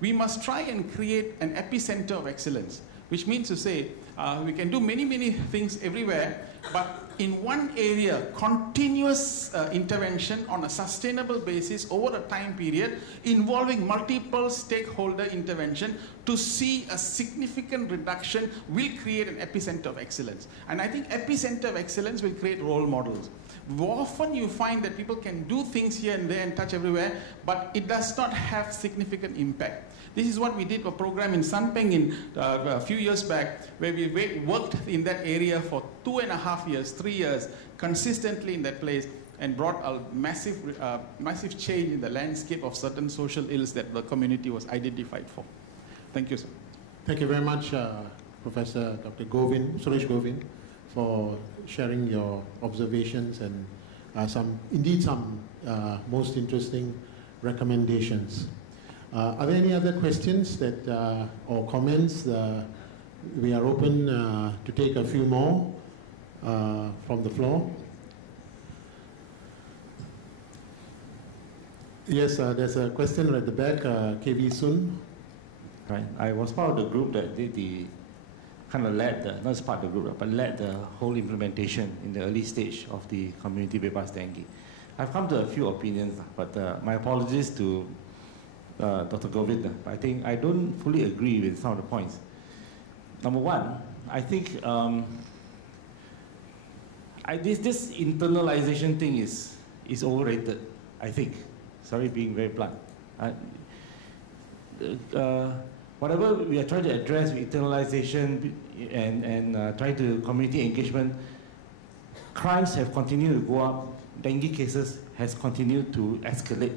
we must try and create an epicenter of excellence, which means to say we can do many things everywhere, but in one area, continuous intervention on a sustainable basis over a time period involving multiple stakeholder intervention to see a significant reduction will create an epicenter of excellence. And I think epicenter of excellence will create role models. Often you find that people can do things here and there and touch everywhere, but it does not have significant impact. This is what we did a program in Sanpeng a few years back, where we worked in that area for 2.5 years, 3 years, consistently in that place, and brought a massive change in the landscape of certain social ills that the community was identified for. Thank you, sir. Thank you very much, Professor Dr. Suresh Govind, for sharing your observations and some most interesting recommendations. Are there any other questions that, or comments? We are open to take a few more from the floor. Yes, there's a question at the back, KV Sun. Right. I was part of the group that did the, kind of led the, not as part of the group, but led the whole implementation in the early stage of the community bebas dengue. I've come to a few opinions, but my apologies to Dr. Govind. I think I don't fully agree with some of the points. Number one, I think this internalization thing is overrated, I think. Sorry, being very blunt. Whatever we are trying to address with internalization and trying to community engagement, crimes have continued to go up, dengue cases has continued to escalate,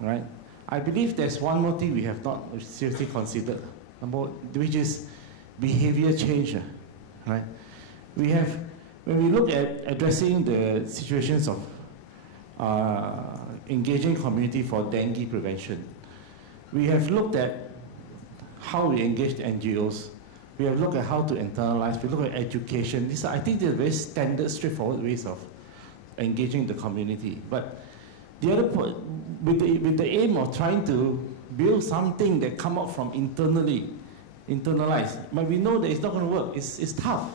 right? I believe there's one more thing we have not seriously considered, which is behavior change, right? We have, when we look at addressing the situations of engaging community for dengue prevention, we have looked at how we engage the NGOs. We have looked at how to internalize. We look at education. These are, I think, they're very standard, straightforward ways of engaging the community. But the other point, with the aim of trying to build something that come out from internally, internalize. But we know that it's not going to work. It's tough.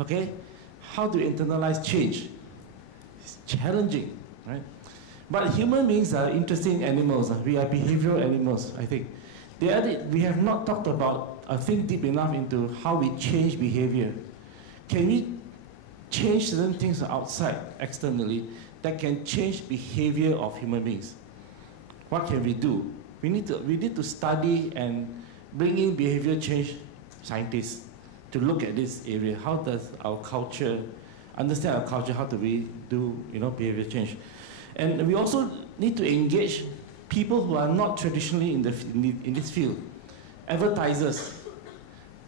Okay? How do you internalize change? It's challenging, right? But human beings are interesting animals. We are behavioral animals, I think. We have not talked about, think deep enough into how we change behavior. Can we change certain things outside, externally, that can change behavior of human beings? What can we do? We need to study and bring in behavior change scientists to look at this area. How does our culture, understand our culture, how do we do behavior change? And we also need to engage people who are not traditionally in this field. Advertisers,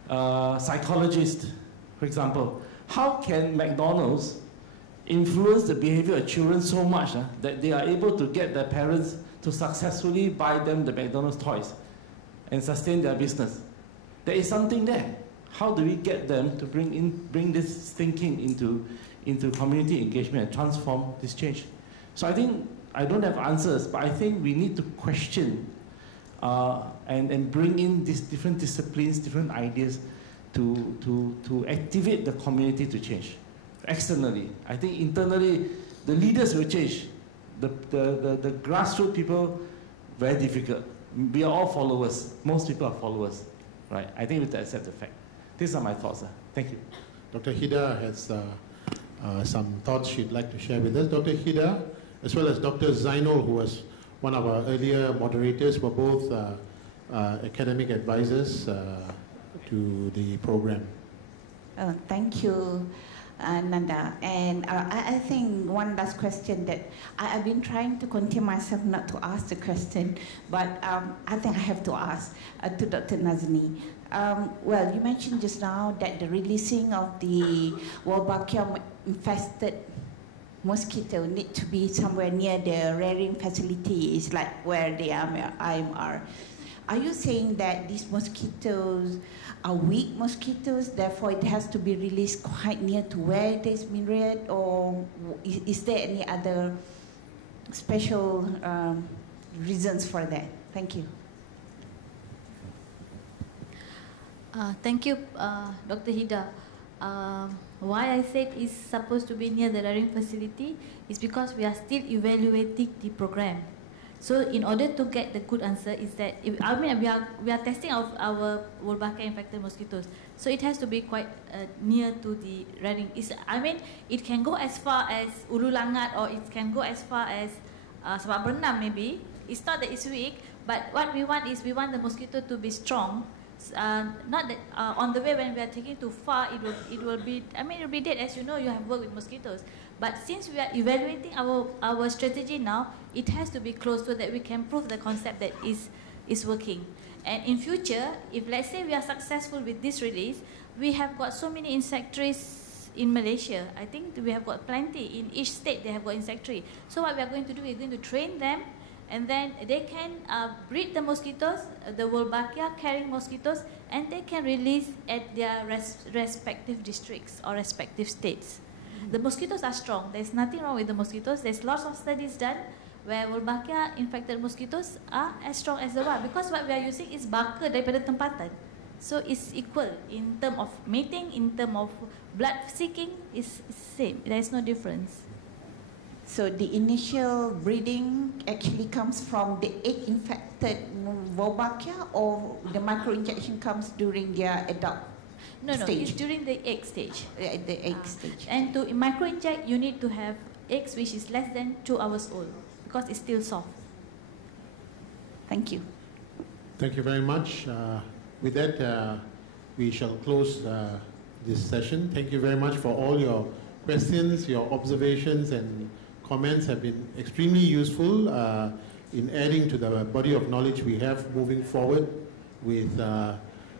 psychologists, for example. How can McDonald's influence the behavior of children so much that they are able to get their parents to successfully buy them the McDonald's toys and sustain their business? There is something there. How do we get them to bring this thinking into community engagement and transform this change? So I think, I don't have answers, but I think we need to question and bring in these different disciplines, different ideas to activate the community to change. Externally, I think internally, the leaders will change. The grassroots people, very difficult. We are all followers. Most people are followers, right? I think we have to accept the fact. These are my thoughts. Thank you. Dr. Hida has some thoughts she'd like to share with us. Dr. Hida, as well as Dr. Zainul, who was one of our earlier moderators, were both academic advisors to the program. Thank you, Nanda. And I think one last question that I've been trying to contain myself not to ask the question, but I think I have to ask to Dr. Nazni. Well, you mentioned just now that the releasing of the Wolbachia infested mosquito need to be somewhere near the rearing facility, is like where the IMR. are you saying that these mosquitoes are weak mosquitoes, therefore it has to be released quite near to where it has been reared, or is there any other special reasons for that? Thank you. Thank you, Dr. Hida. Why I said it's supposed to be near the rearing facility is because we are still evaluating the program. So in order to get the good answer is that, we are testing our Wolbachia infected mosquitoes. So it has to be quite near to the rearing. It can go as far as Ulu Langat, or it can go as far as Sabak Bernam maybe. It's not that it's weak, but what we want is we want the mosquito to be strong. Not that on the way when we are taking too far, it will be dead. As you know, you have worked with mosquitoes. But since we are evaluating our strategy now, it has to be close so that we can prove the concept that is working. And in future, if let's say we are successful with this release, we have got so many insectaries in Malaysia. I think we have got plenty. In each state, they have got insectary. So what we are going to do, we are going to train them, and then they can breed the mosquitoes, the Wolbachia carrying mosquitoes, and they can release at their respective districts or respective states. The mosquitoes are strong. There's nothing wrong with the mosquitoes. There's lots of studies done where Wolbachia infected mosquitoes are as strong as the wild, because what we are using is baka daripada tempatan. So it's equal in terms of mating, in terms of blood seeking, is same. There is no difference. So the initial breeding actually comes from the egg-infected Wolbachia, or the micro-injection comes during their adult stage? It's during the egg stage. The egg stage. And to micro-inject, you need to have eggs which is less than 2 hours old, because it's still soft. Thank you. Thank you very much. With that, we shall close this session. Thank you very much for all your questions, your observations and comments have been extremely useful in adding to the body of knowledge we have moving forward with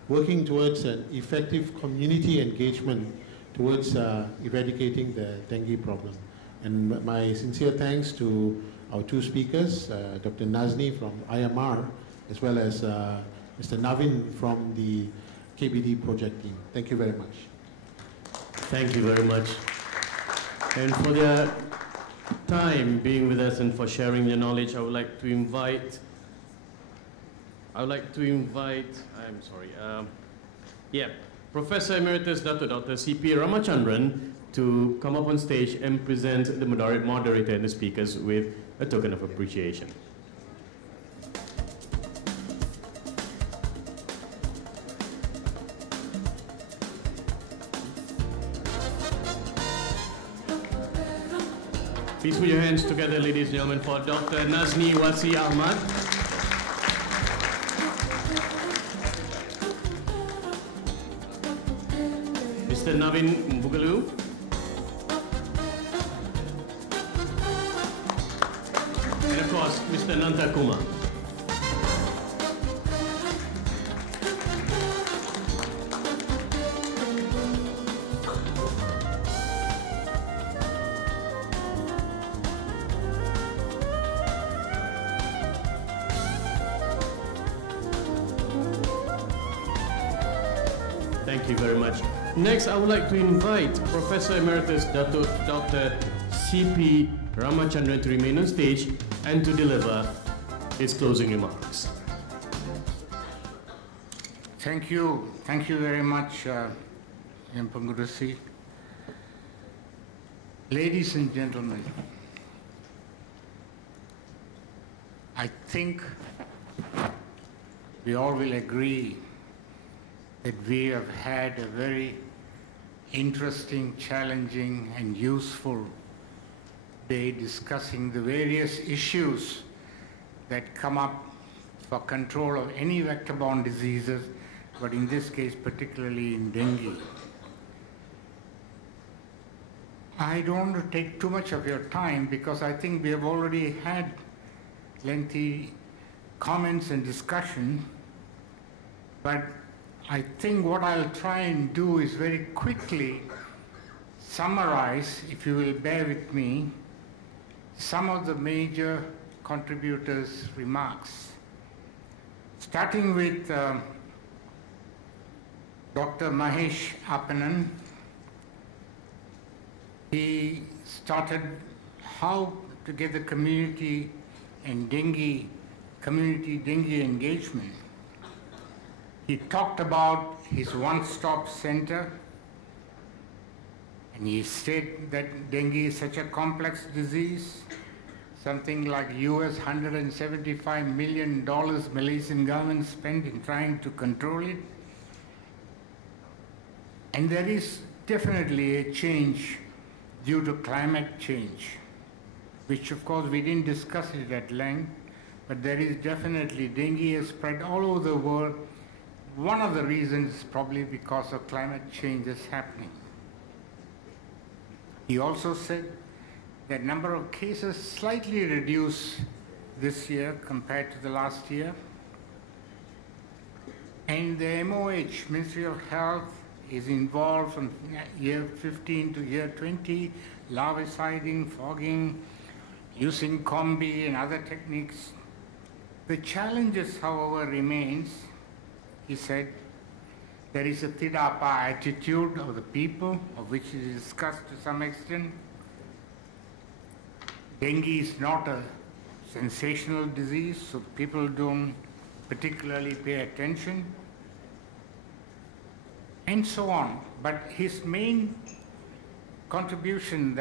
working towards an effective community engagement towards eradicating the dengue problem. And my sincere thanks to our two speakers, Dr. Nazni from IMR, as well as Mr. Navin from the KBD project team. Thank you very much. Thank you very much. And for their time being with us and for sharing your knowledge, I would like to invite, Professor Emeritus Dr. C.P. Ramachandran to come up on stage and present the moderator and the speakers with a token of appreciation. Please put your hands together, ladies and gentlemen, for Dr. Nazni Wasi Ahmad. Mr. Navin Mbugalu. And of course, Mr. Nanta Kumar. Thank you very much. Next, I would like to invite Professor Emeritus Dr. C.P. Ramachandran to remain on stage and to deliver his closing remarks. Thank you. Thank you very much, Pengurasi. Ladies and gentlemen, I think we all will agree that we have had a very interesting, challenging, and useful day discussing the various issues that come up for control of any vector-borne diseases, but in this case, particularly in dengue. I don't want to take too much of your time because I think we have already had lengthy comments and discussion, but I think what I'll try and do is very quickly summarize, if you will bear with me, some of the major contributors' remarks. starting with Dr. Mahesh Appanan. He started how to get the community and community dengue engagement. He talked about his one-stop center, and he said that dengue is such a complex disease, something like US $175 million Malaysian government spent in trying to control it. And there is definitely a change due to climate change, which of course we didn't discuss it at length, but there is definitely dengue has spread all over the world. One of the reasons is probably because of climate change is happening. He also said that number of cases slightly reduced this year compared to the last year. And the MOH, Ministry of Health, is involved from year 15 to year 20, larviciding, fogging, using combi and other techniques. The challenges, however, remains, he said, there is a tidapa attitude of the people, of which is discussed to some extent. Dengue is not a sensational disease, so people don't particularly pay attention, and so on. But his main contribution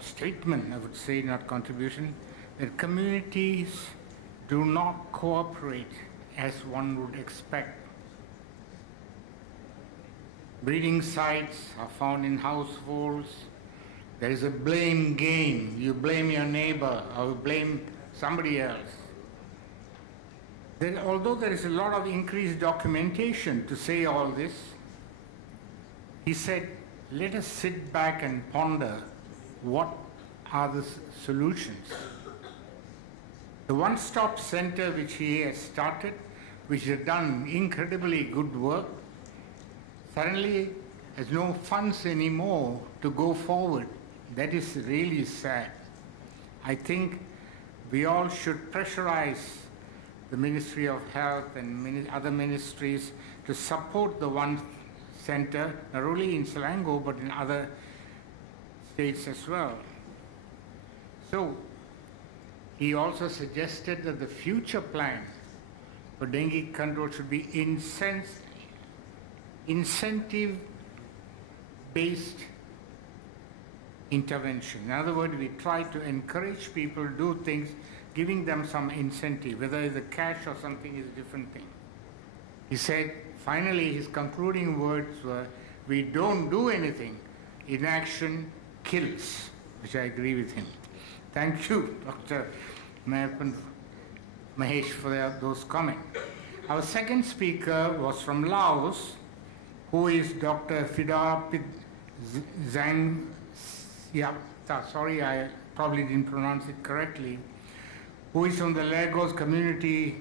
statement, I would say, not contribution, that communities do not cooperate as one would expect. Breeding sites are found in households. There is a blame game. You blame your neighbor or you blame somebody else. Although there is a lot of increased documentation to say all this, he said, let us sit back and ponder what are the solutions. The one-stop center which he has started, which has done incredibly good work, suddenly has no funds anymore to go forward. That is really sad. I think we all should pressurize the Ministry of Health and other ministries to support the one center, not only in Selangor, but in other states as well. So, he also suggested that the future plan for dengue control should be incentive-based intervention. In other words, we try to encourage people to do things, giving them some incentive, whether it's a cash or something is a different thing. He said, finally, his concluding words were, we don't do anything. Inaction kills, which I agree with him. Thank you, Dr. Mahesh, for those comments. Our second speaker was from Laos, who is Dr. Fidapit Zhang. Sorry, I probably didn't pronounce it correctly, who is from the Lagos Community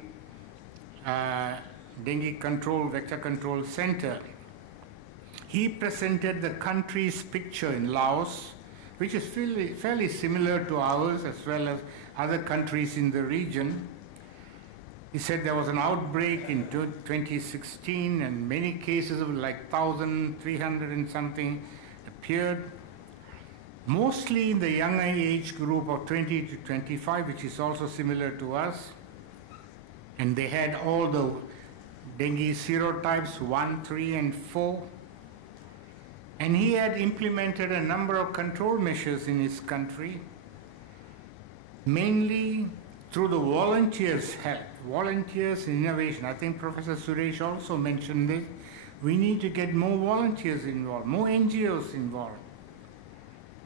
Dengue Control, Vector Control Center. He presented the country's picture in Laos, which is fairly similar to ours as well as other countries in the region. He said there was an outbreak in 2016 and many cases of like 1,300 and something appeared, mostly in the younger age group of 20 to 25, which is also similar to us. And they had all the dengue serotypes 1, 3, and 4. And he had implemented a number of control measures in his country, mainly through the volunteers' help, volunteers in innovation. I think Professor Suresh also mentioned this. We need to get more volunteers involved, more NGOs involved.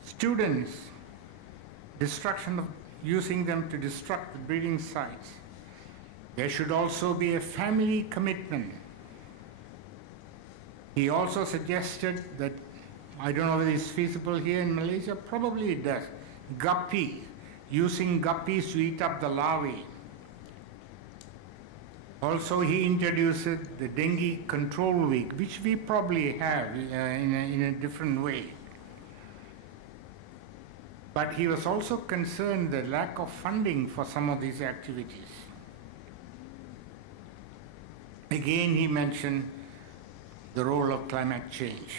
Students, using them to destruct the breeding sites. There should also be a family commitment. He also suggested that, I don't know whether it's feasible here in Malaysia, probably it does, guppy, using guppies to eat up the larvae. Also, he introduced the Dengue Control Week, which we probably have in a different way. But he was also concerned the lack of funding for some of these activities. Again, he mentioned the role of climate change.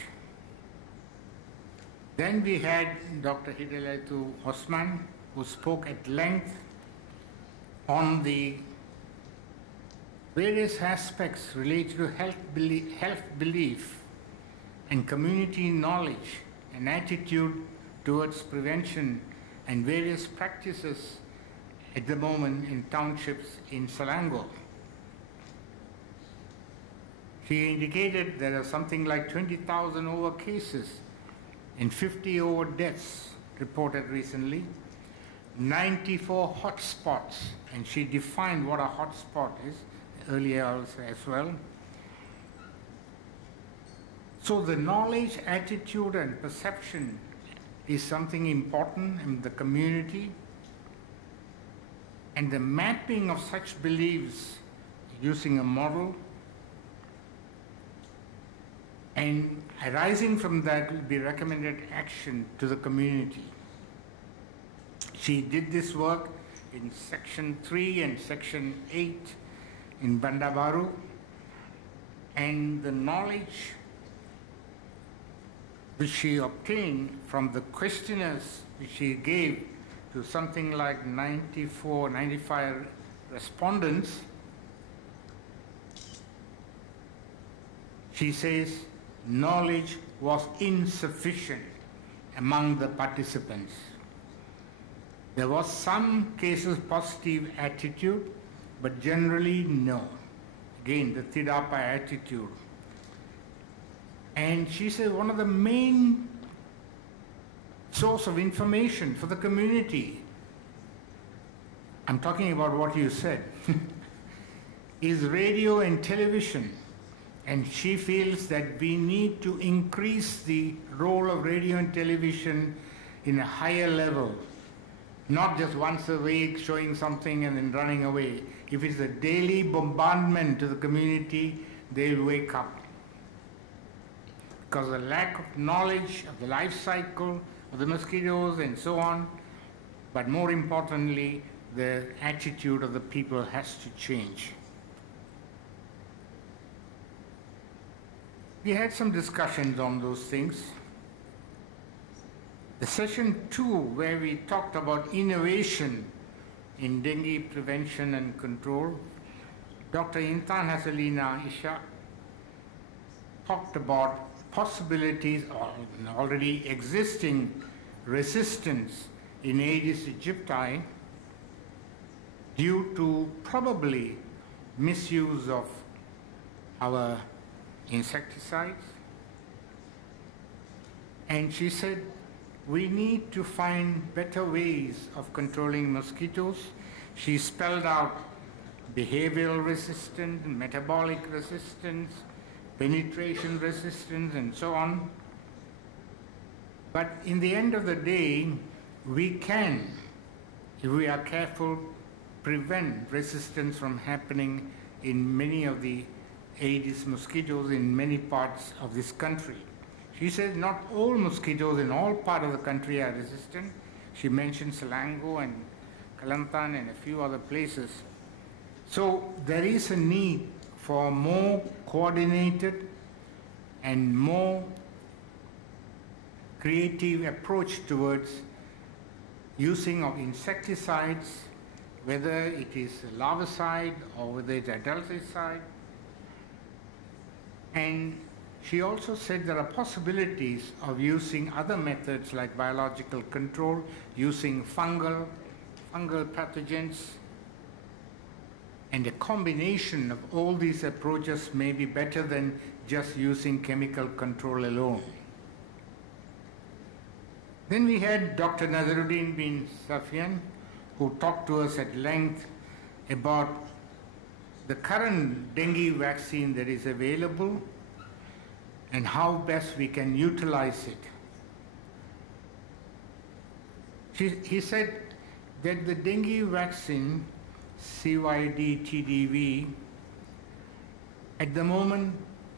Then we had Dr. Hidayatu Osman, who spoke at length on the various aspects related to health belief and community knowledge and attitude towards prevention and various practices at the moment in townships in Selangor. She indicated there are something like 20,000 over cases and 50 over deaths reported recently, 94 hotspots, and she defined what a hotspot is earlier also as well. So the knowledge, attitude and perception is something important in the community, and the mapping of such beliefs using a model, and arising from that will be recommended action to the community. She did this work in section 3 and section 8 in Bandar Baru, and the knowledge which she obtained from the questionnaires which she gave to something like 94, 95 respondents, she says knowledge was insufficient among the participants. There was some cases positive attitude, but generally no. Again, the Tidapa attitude. And she said one of the main source of information for the community, I'm talking about what you said, is radio and television. And she feels that we need to increase the role of radio and television in a higher level, not just once a week showing something and then running away. If it's a daily bombardment to the community, they'll wake up. Because the lack of knowledge of the life cycle of the mosquitoes and so on, but more importantly, the attitude of the people has to change. We had some discussions on those things. The session 2, where we talked about innovation in dengue prevention and control, Dr. Intan Hasalina Isha talked about possibilities or already existing resistance in Aedes aegypti due to probably misuse of our insecticides. And she said we need to find better ways of controlling mosquitoes. She spelled out behavioral resistance, metabolic resistance, penetration resistance, and so on. But in the end of the day, we can, if we are careful, prevent resistance from happening in many of the Aedes mosquitoes in many parts of this country. She said not all mosquitoes in all parts of the country are resistant. She mentioned Selangor and Kelantan and a few other places. So there is a need for more coordinated and more creative approach towards using of insecticides, whether it is larvicide or whether it's adulticide. And she also said there are possibilities of using other methods like biological control, using fungal pathogens, and a combination of all these approaches may be better than just using chemical control alone. Then we had Dr. Nazaruddin bin Safian, who talked to us at length about the current dengue vaccine that is available and how best we can utilize it. He said that the dengue vaccine, CYD-TDV, at the moment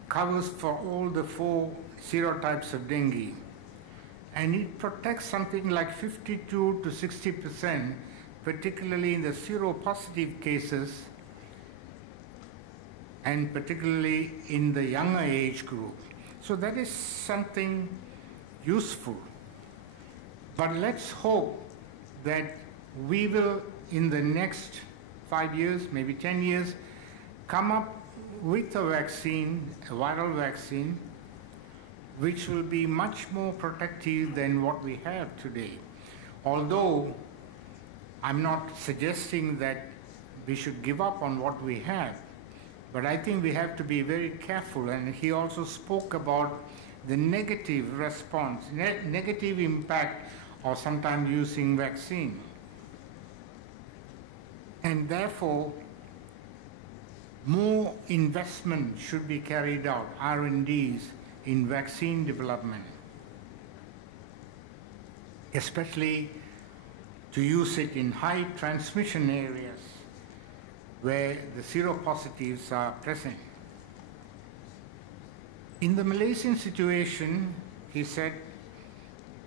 covers for all the 4 serotypes of dengue, and it protects something like 52 to 60%, particularly in the seropositive cases, and particularly in the younger age group. So that is something useful. But let's hope that we will, in the next 5 years, maybe 10 years, come up with a vaccine, a viral vaccine, which will be much more protective than what we have today. Although I'm not suggesting that we should give up on what we have, but I think we have to be very careful. And he also spoke about the negative response, negative impact of sometimes using vaccine. And therefore, more investment should be carried out, R&Ds, in vaccine development, especially to use it in high transmission areas where the seropositives are present. In the Malaysian situation, he said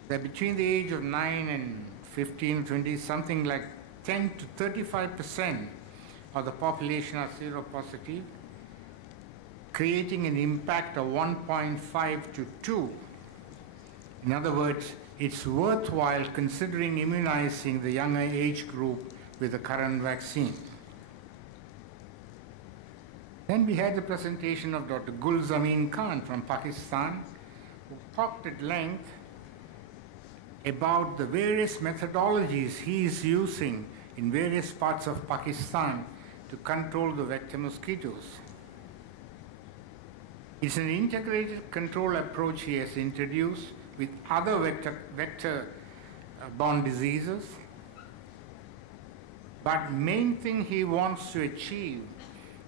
that between the age of 9 and 15, 20, something like 10 to 35% of the population are seropositive, creating an impact of 1.5 to 2. In other words, it's worthwhile considering immunizing the younger age group with the current vaccine. Then we had the presentation of Dr. Gul Zameen Khan from Pakistan, who talked at length about the various methodologies he is using in various parts of Pakistan to control the vector mosquitoes. It's an integrated control approach he has introduced with other vector-borne diseases. But main thing he wants to achieve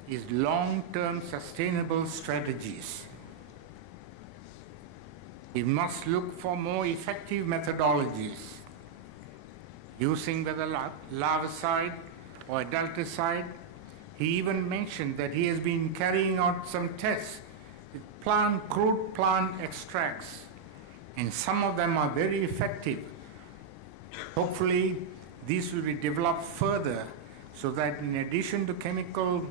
is long-term sustainable strategies. We must look for more effective methodologies, using whether larvicide or adulticide. He even mentioned that he has been carrying out some tests with crude plant extracts, and some of them are very effective. Hopefully, these will be developed further so that in addition to chemical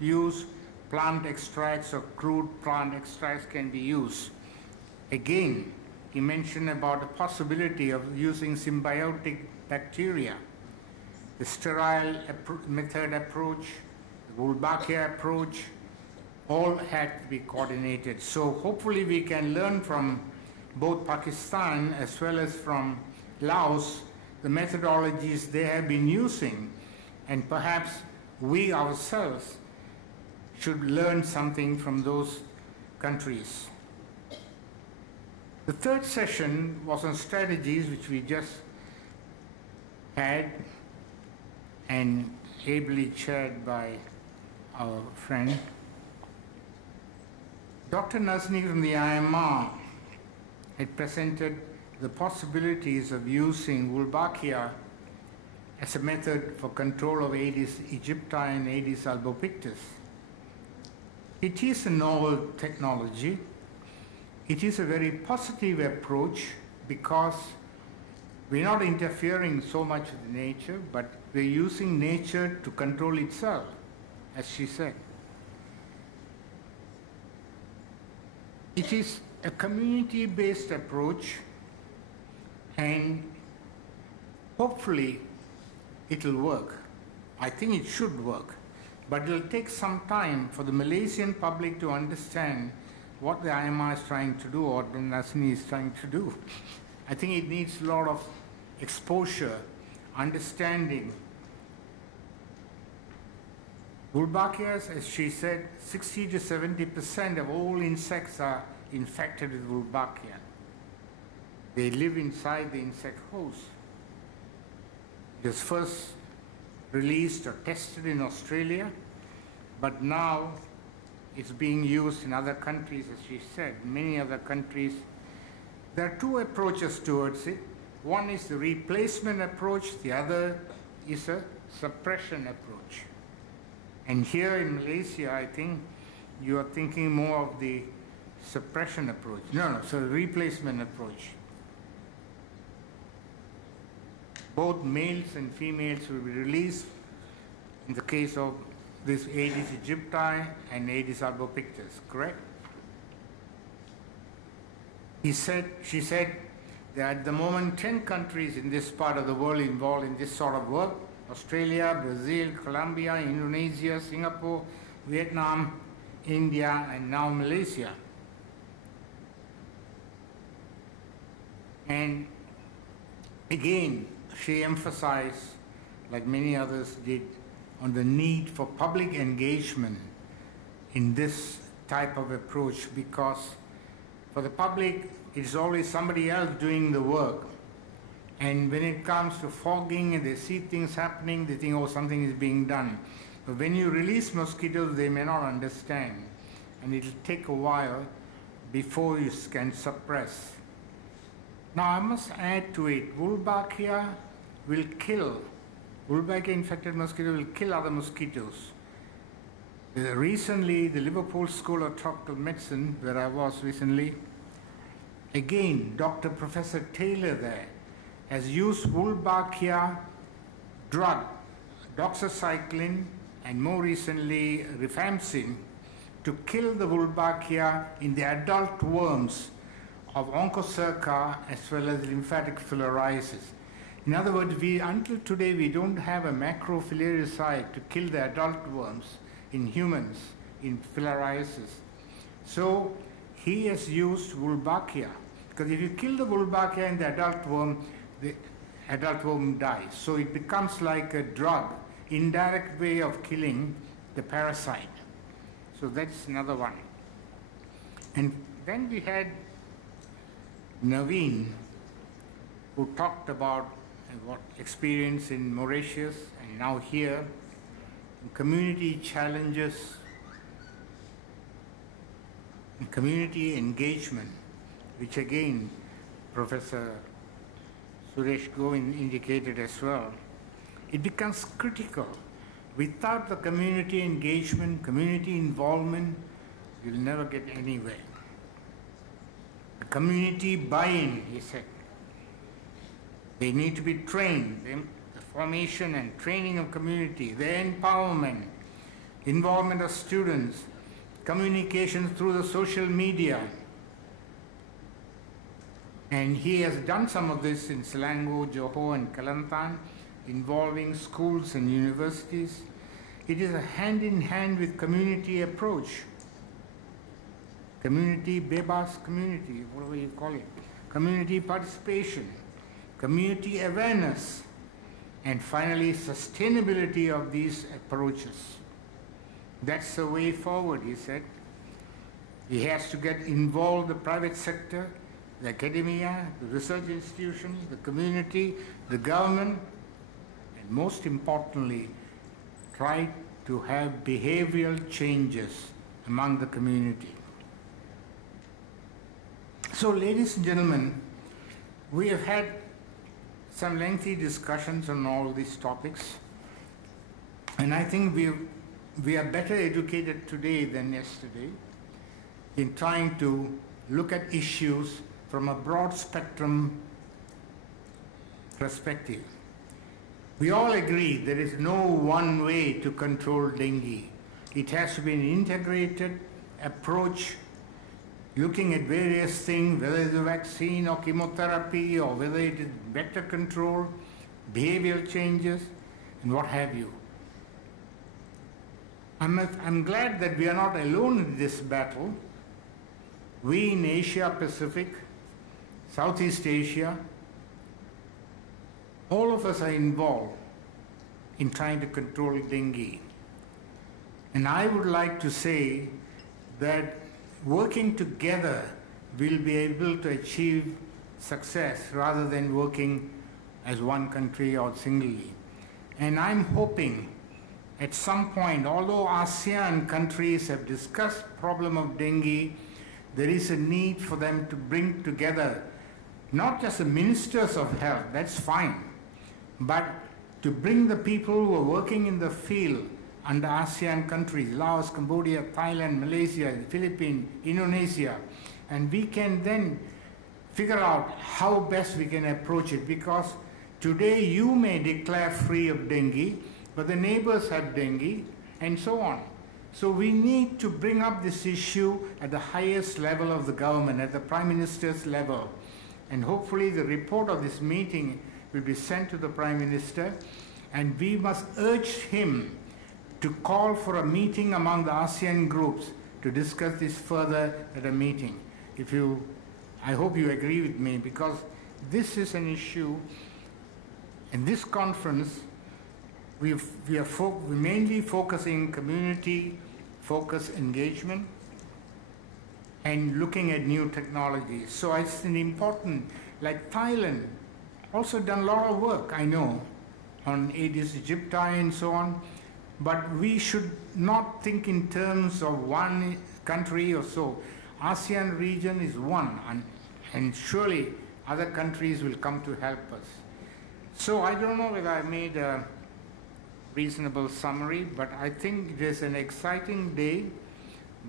use, plant extracts or crude plant extracts can be used. Again, he mentioned about the possibility of using symbiotic bacteria, the sterile method approach, the Wolbachia approach, all had to be coordinated. So hopefully we can learn from both Pakistan as well as from Laos the methodologies they have been using, and perhaps we ourselves should learn something from those countries. The third session was on strategies, which we just had and ably chaired by our friend. Dr. Nazni from the IMR had presented the possibilities of using Wolbachia as a method for control of Aedes aegypti and Aedes albopictus. It is a novel technology. It is a very positive approach because we're not interfering so much with nature, but we're using nature to control itself, as she said. It is a community-based approach, and hopefully it'll work. I think it should work, but it'll take some time for the Malaysian public to understand what the IMR is trying to do or the Nazni is trying to do. I think it needs a lot of exposure, understanding. Wolbachias, as she said, 60 to 70% of all insects are infected with Wolbachia. They live inside the insect host. It was first released or tested in Australia, but now it's being used in other countries, as she said, many other countries. There are two approaches towards it. One is the replacement approach, the other is a suppression approach. And here in Malaysia, I think you are thinking more of the suppression approach. No, so replacement approach. Both males and females will be released in the case of this Aedes aegypti and Aedes albopictus, correct? She said that at the moment 10 countries in this part of the world involved in this sort of work: Australia, Brazil, Colombia, Indonesia, Singapore, Vietnam, India, and now Malaysia. And again, she emphasized, like many others did, on the need for public engagement in this type of approach, because for the public, it's always somebody else doing the work. And when it comes to fogging and they see things happening, they think, oh, something is being done. But when you release mosquitoes, they may not understand. And it'll take a while before you can suppress. Now, I must add to it, Wolbachia will kill. Wolbachia infected mosquito will kill other mosquitoes. Recently, the Liverpool School of Tropical Medicine, where I was recently, again, Professor Taylor there has used Wolbachia drug, doxycycline, and more recently, rifampicin, to kill the Wolbachia in the adult worms of Onchocerca as well as lymphatic filariasis. In other words, until today, we don't have a macrofilariacide to kill the adult worms in humans in filariasis. So he has used Wolbachia, because if you kill the Wolbachia in the adult worm dies. So it becomes like a drug, indirect way of killing the parasite. So that's another one. And then we had Naveen, who talked about what experience in Mauritius and now here, community challenges, and community engagement, which again Professor Suresh Govind indicated as well. It becomes critical. Without the community engagement, community involvement, you'll never get anywhere. The community buy-in, he said. They need to be trained. The formation and training of community, their empowerment, involvement of students, communication through the social media. And he has done some of this in Selangor, Johor, and Kelantan, involving schools and universities. It is a hand-in-hand with community approach. Community, bebas community, whatever you call it. Community participation, community awareness, and finally sustainability of these approaches. That's the way forward, he said. He has to get involved, the private sector, the academia, the research institutions, the community, the government, and most importantly, try to have behavioral changes among the community. So, ladies and gentlemen, we have had some lengthy discussions on all these topics, and I think we are better educated today than yesterday in trying to look at issues from a broad spectrum perspective. We all agree there is no one way to control dengue. It has to be an integrated approach, looking at various things, whether it's a vaccine or chemotherapy, or whether it is better control, behavioral changes, and what have you. I'm glad that we are not alone in this battle. We in Asia Pacific, Southeast Asia, all of us are involved in trying to control dengue. And I would like to say that working together we'll be able to achieve success rather than working as one country or singly. And I'm hoping at some point, although ASEAN countries have discussed the problem of dengue, there is a need for them to bring together not just the ministers of health, that's fine, but to bring the people who are working in the field under ASEAN countries, Laos, Cambodia, Thailand, Malaysia, the Philippines, Indonesia, and we can then figure out how best we can approach it, because today you may declare free of dengue, but the neighbors have dengue, and so on. So we need to bring up this issue at the highest level of the government, at the Prime Minister's level. And hopefully the report of this meeting will be sent to the Prime Minister, and we must urge him to call for a meeting among the ASEAN groups to discuss this further at a meeting. I hope you agree with me, because this is an issue. In this conference, we're mainly focusing community-focused engagement and looking at new technologies. So it's an important, like Thailand, also done a lot of work, I know, on Aedes aegypti and so on. But we should not think in terms of one country or so. ASEAN region is one, and surely other countries will come to help us. So I don't know whether I made a reasonable summary, but I think it is an exciting day.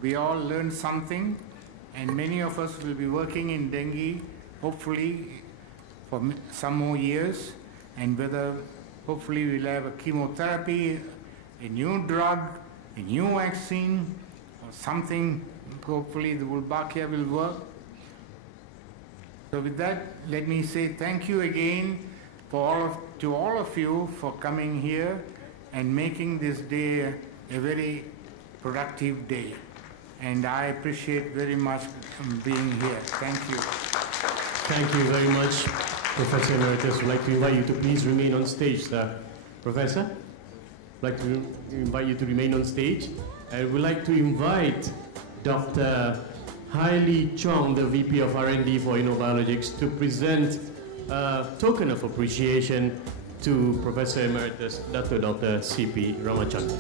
We all learned something, and many of us will be working in dengue, hopefully for some more years, and whether hopefully we'll have a chemotherapy, a new drug, a new vaccine, or something. Hopefully the Wolbachia will work. So with that, let me say thank you again to all of you for coming here and making this day a very productive day. And I appreciate very much being here. Thank you. Thank you very much, Professor Emeritus. I'd like to invite you to please remain on stage, sir. Professor, I'd like to invite you to remain on stage. And we'd like to invite Dr. Hailey Chong, the VP of R&D for InnoBiologics, to present a token of appreciation to Professor Emeritus Dr. C.P. Ramachandran.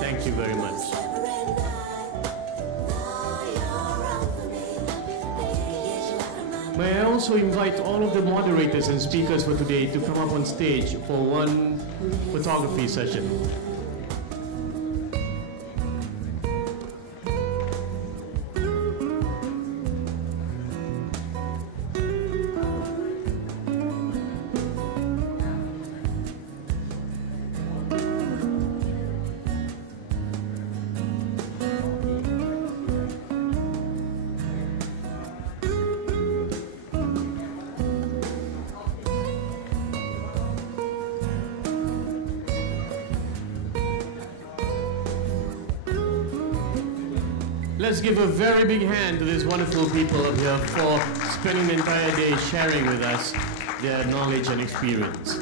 Thank you very much. May I also invite all of the moderators and speakers for today to come up on stage for one photography session. Let's give a very big hand to these wonderful people up here for spending the entire day sharing with us their knowledge and experience.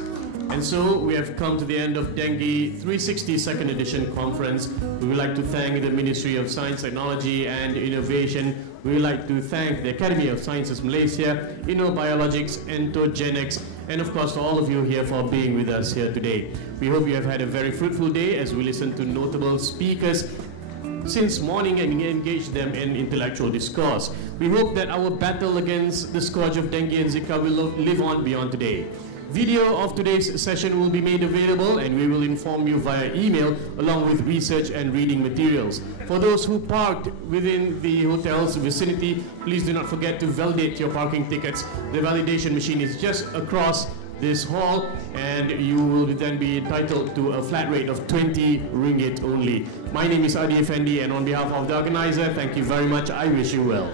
And so we have come to the end of Dengue360 second edition conference. We would like to thank the Ministry of Science, Technology and Innovation. We would like to thank the Academy of Sciences Malaysia, InnoBiologics, Entogenix, and of course to all of you here for being with us here today. We hope you have had a very fruitful day as we listen to notable speakers since morning and engage them in intellectual discourse. We hope that our battle against the scourge of dengue and Zika will live on beyond today. Video of today's session will be made available and we will inform you via email along with research and reading materials. For those who parked within the hotel's vicinity, please do not forget to validate your parking tickets. The validation machine is just across this hall, and you will then be entitled to a flat rate of 20 ringgit only. My name is Adi Effendi, and on behalf of the organizer, thank you very much. I wish you well.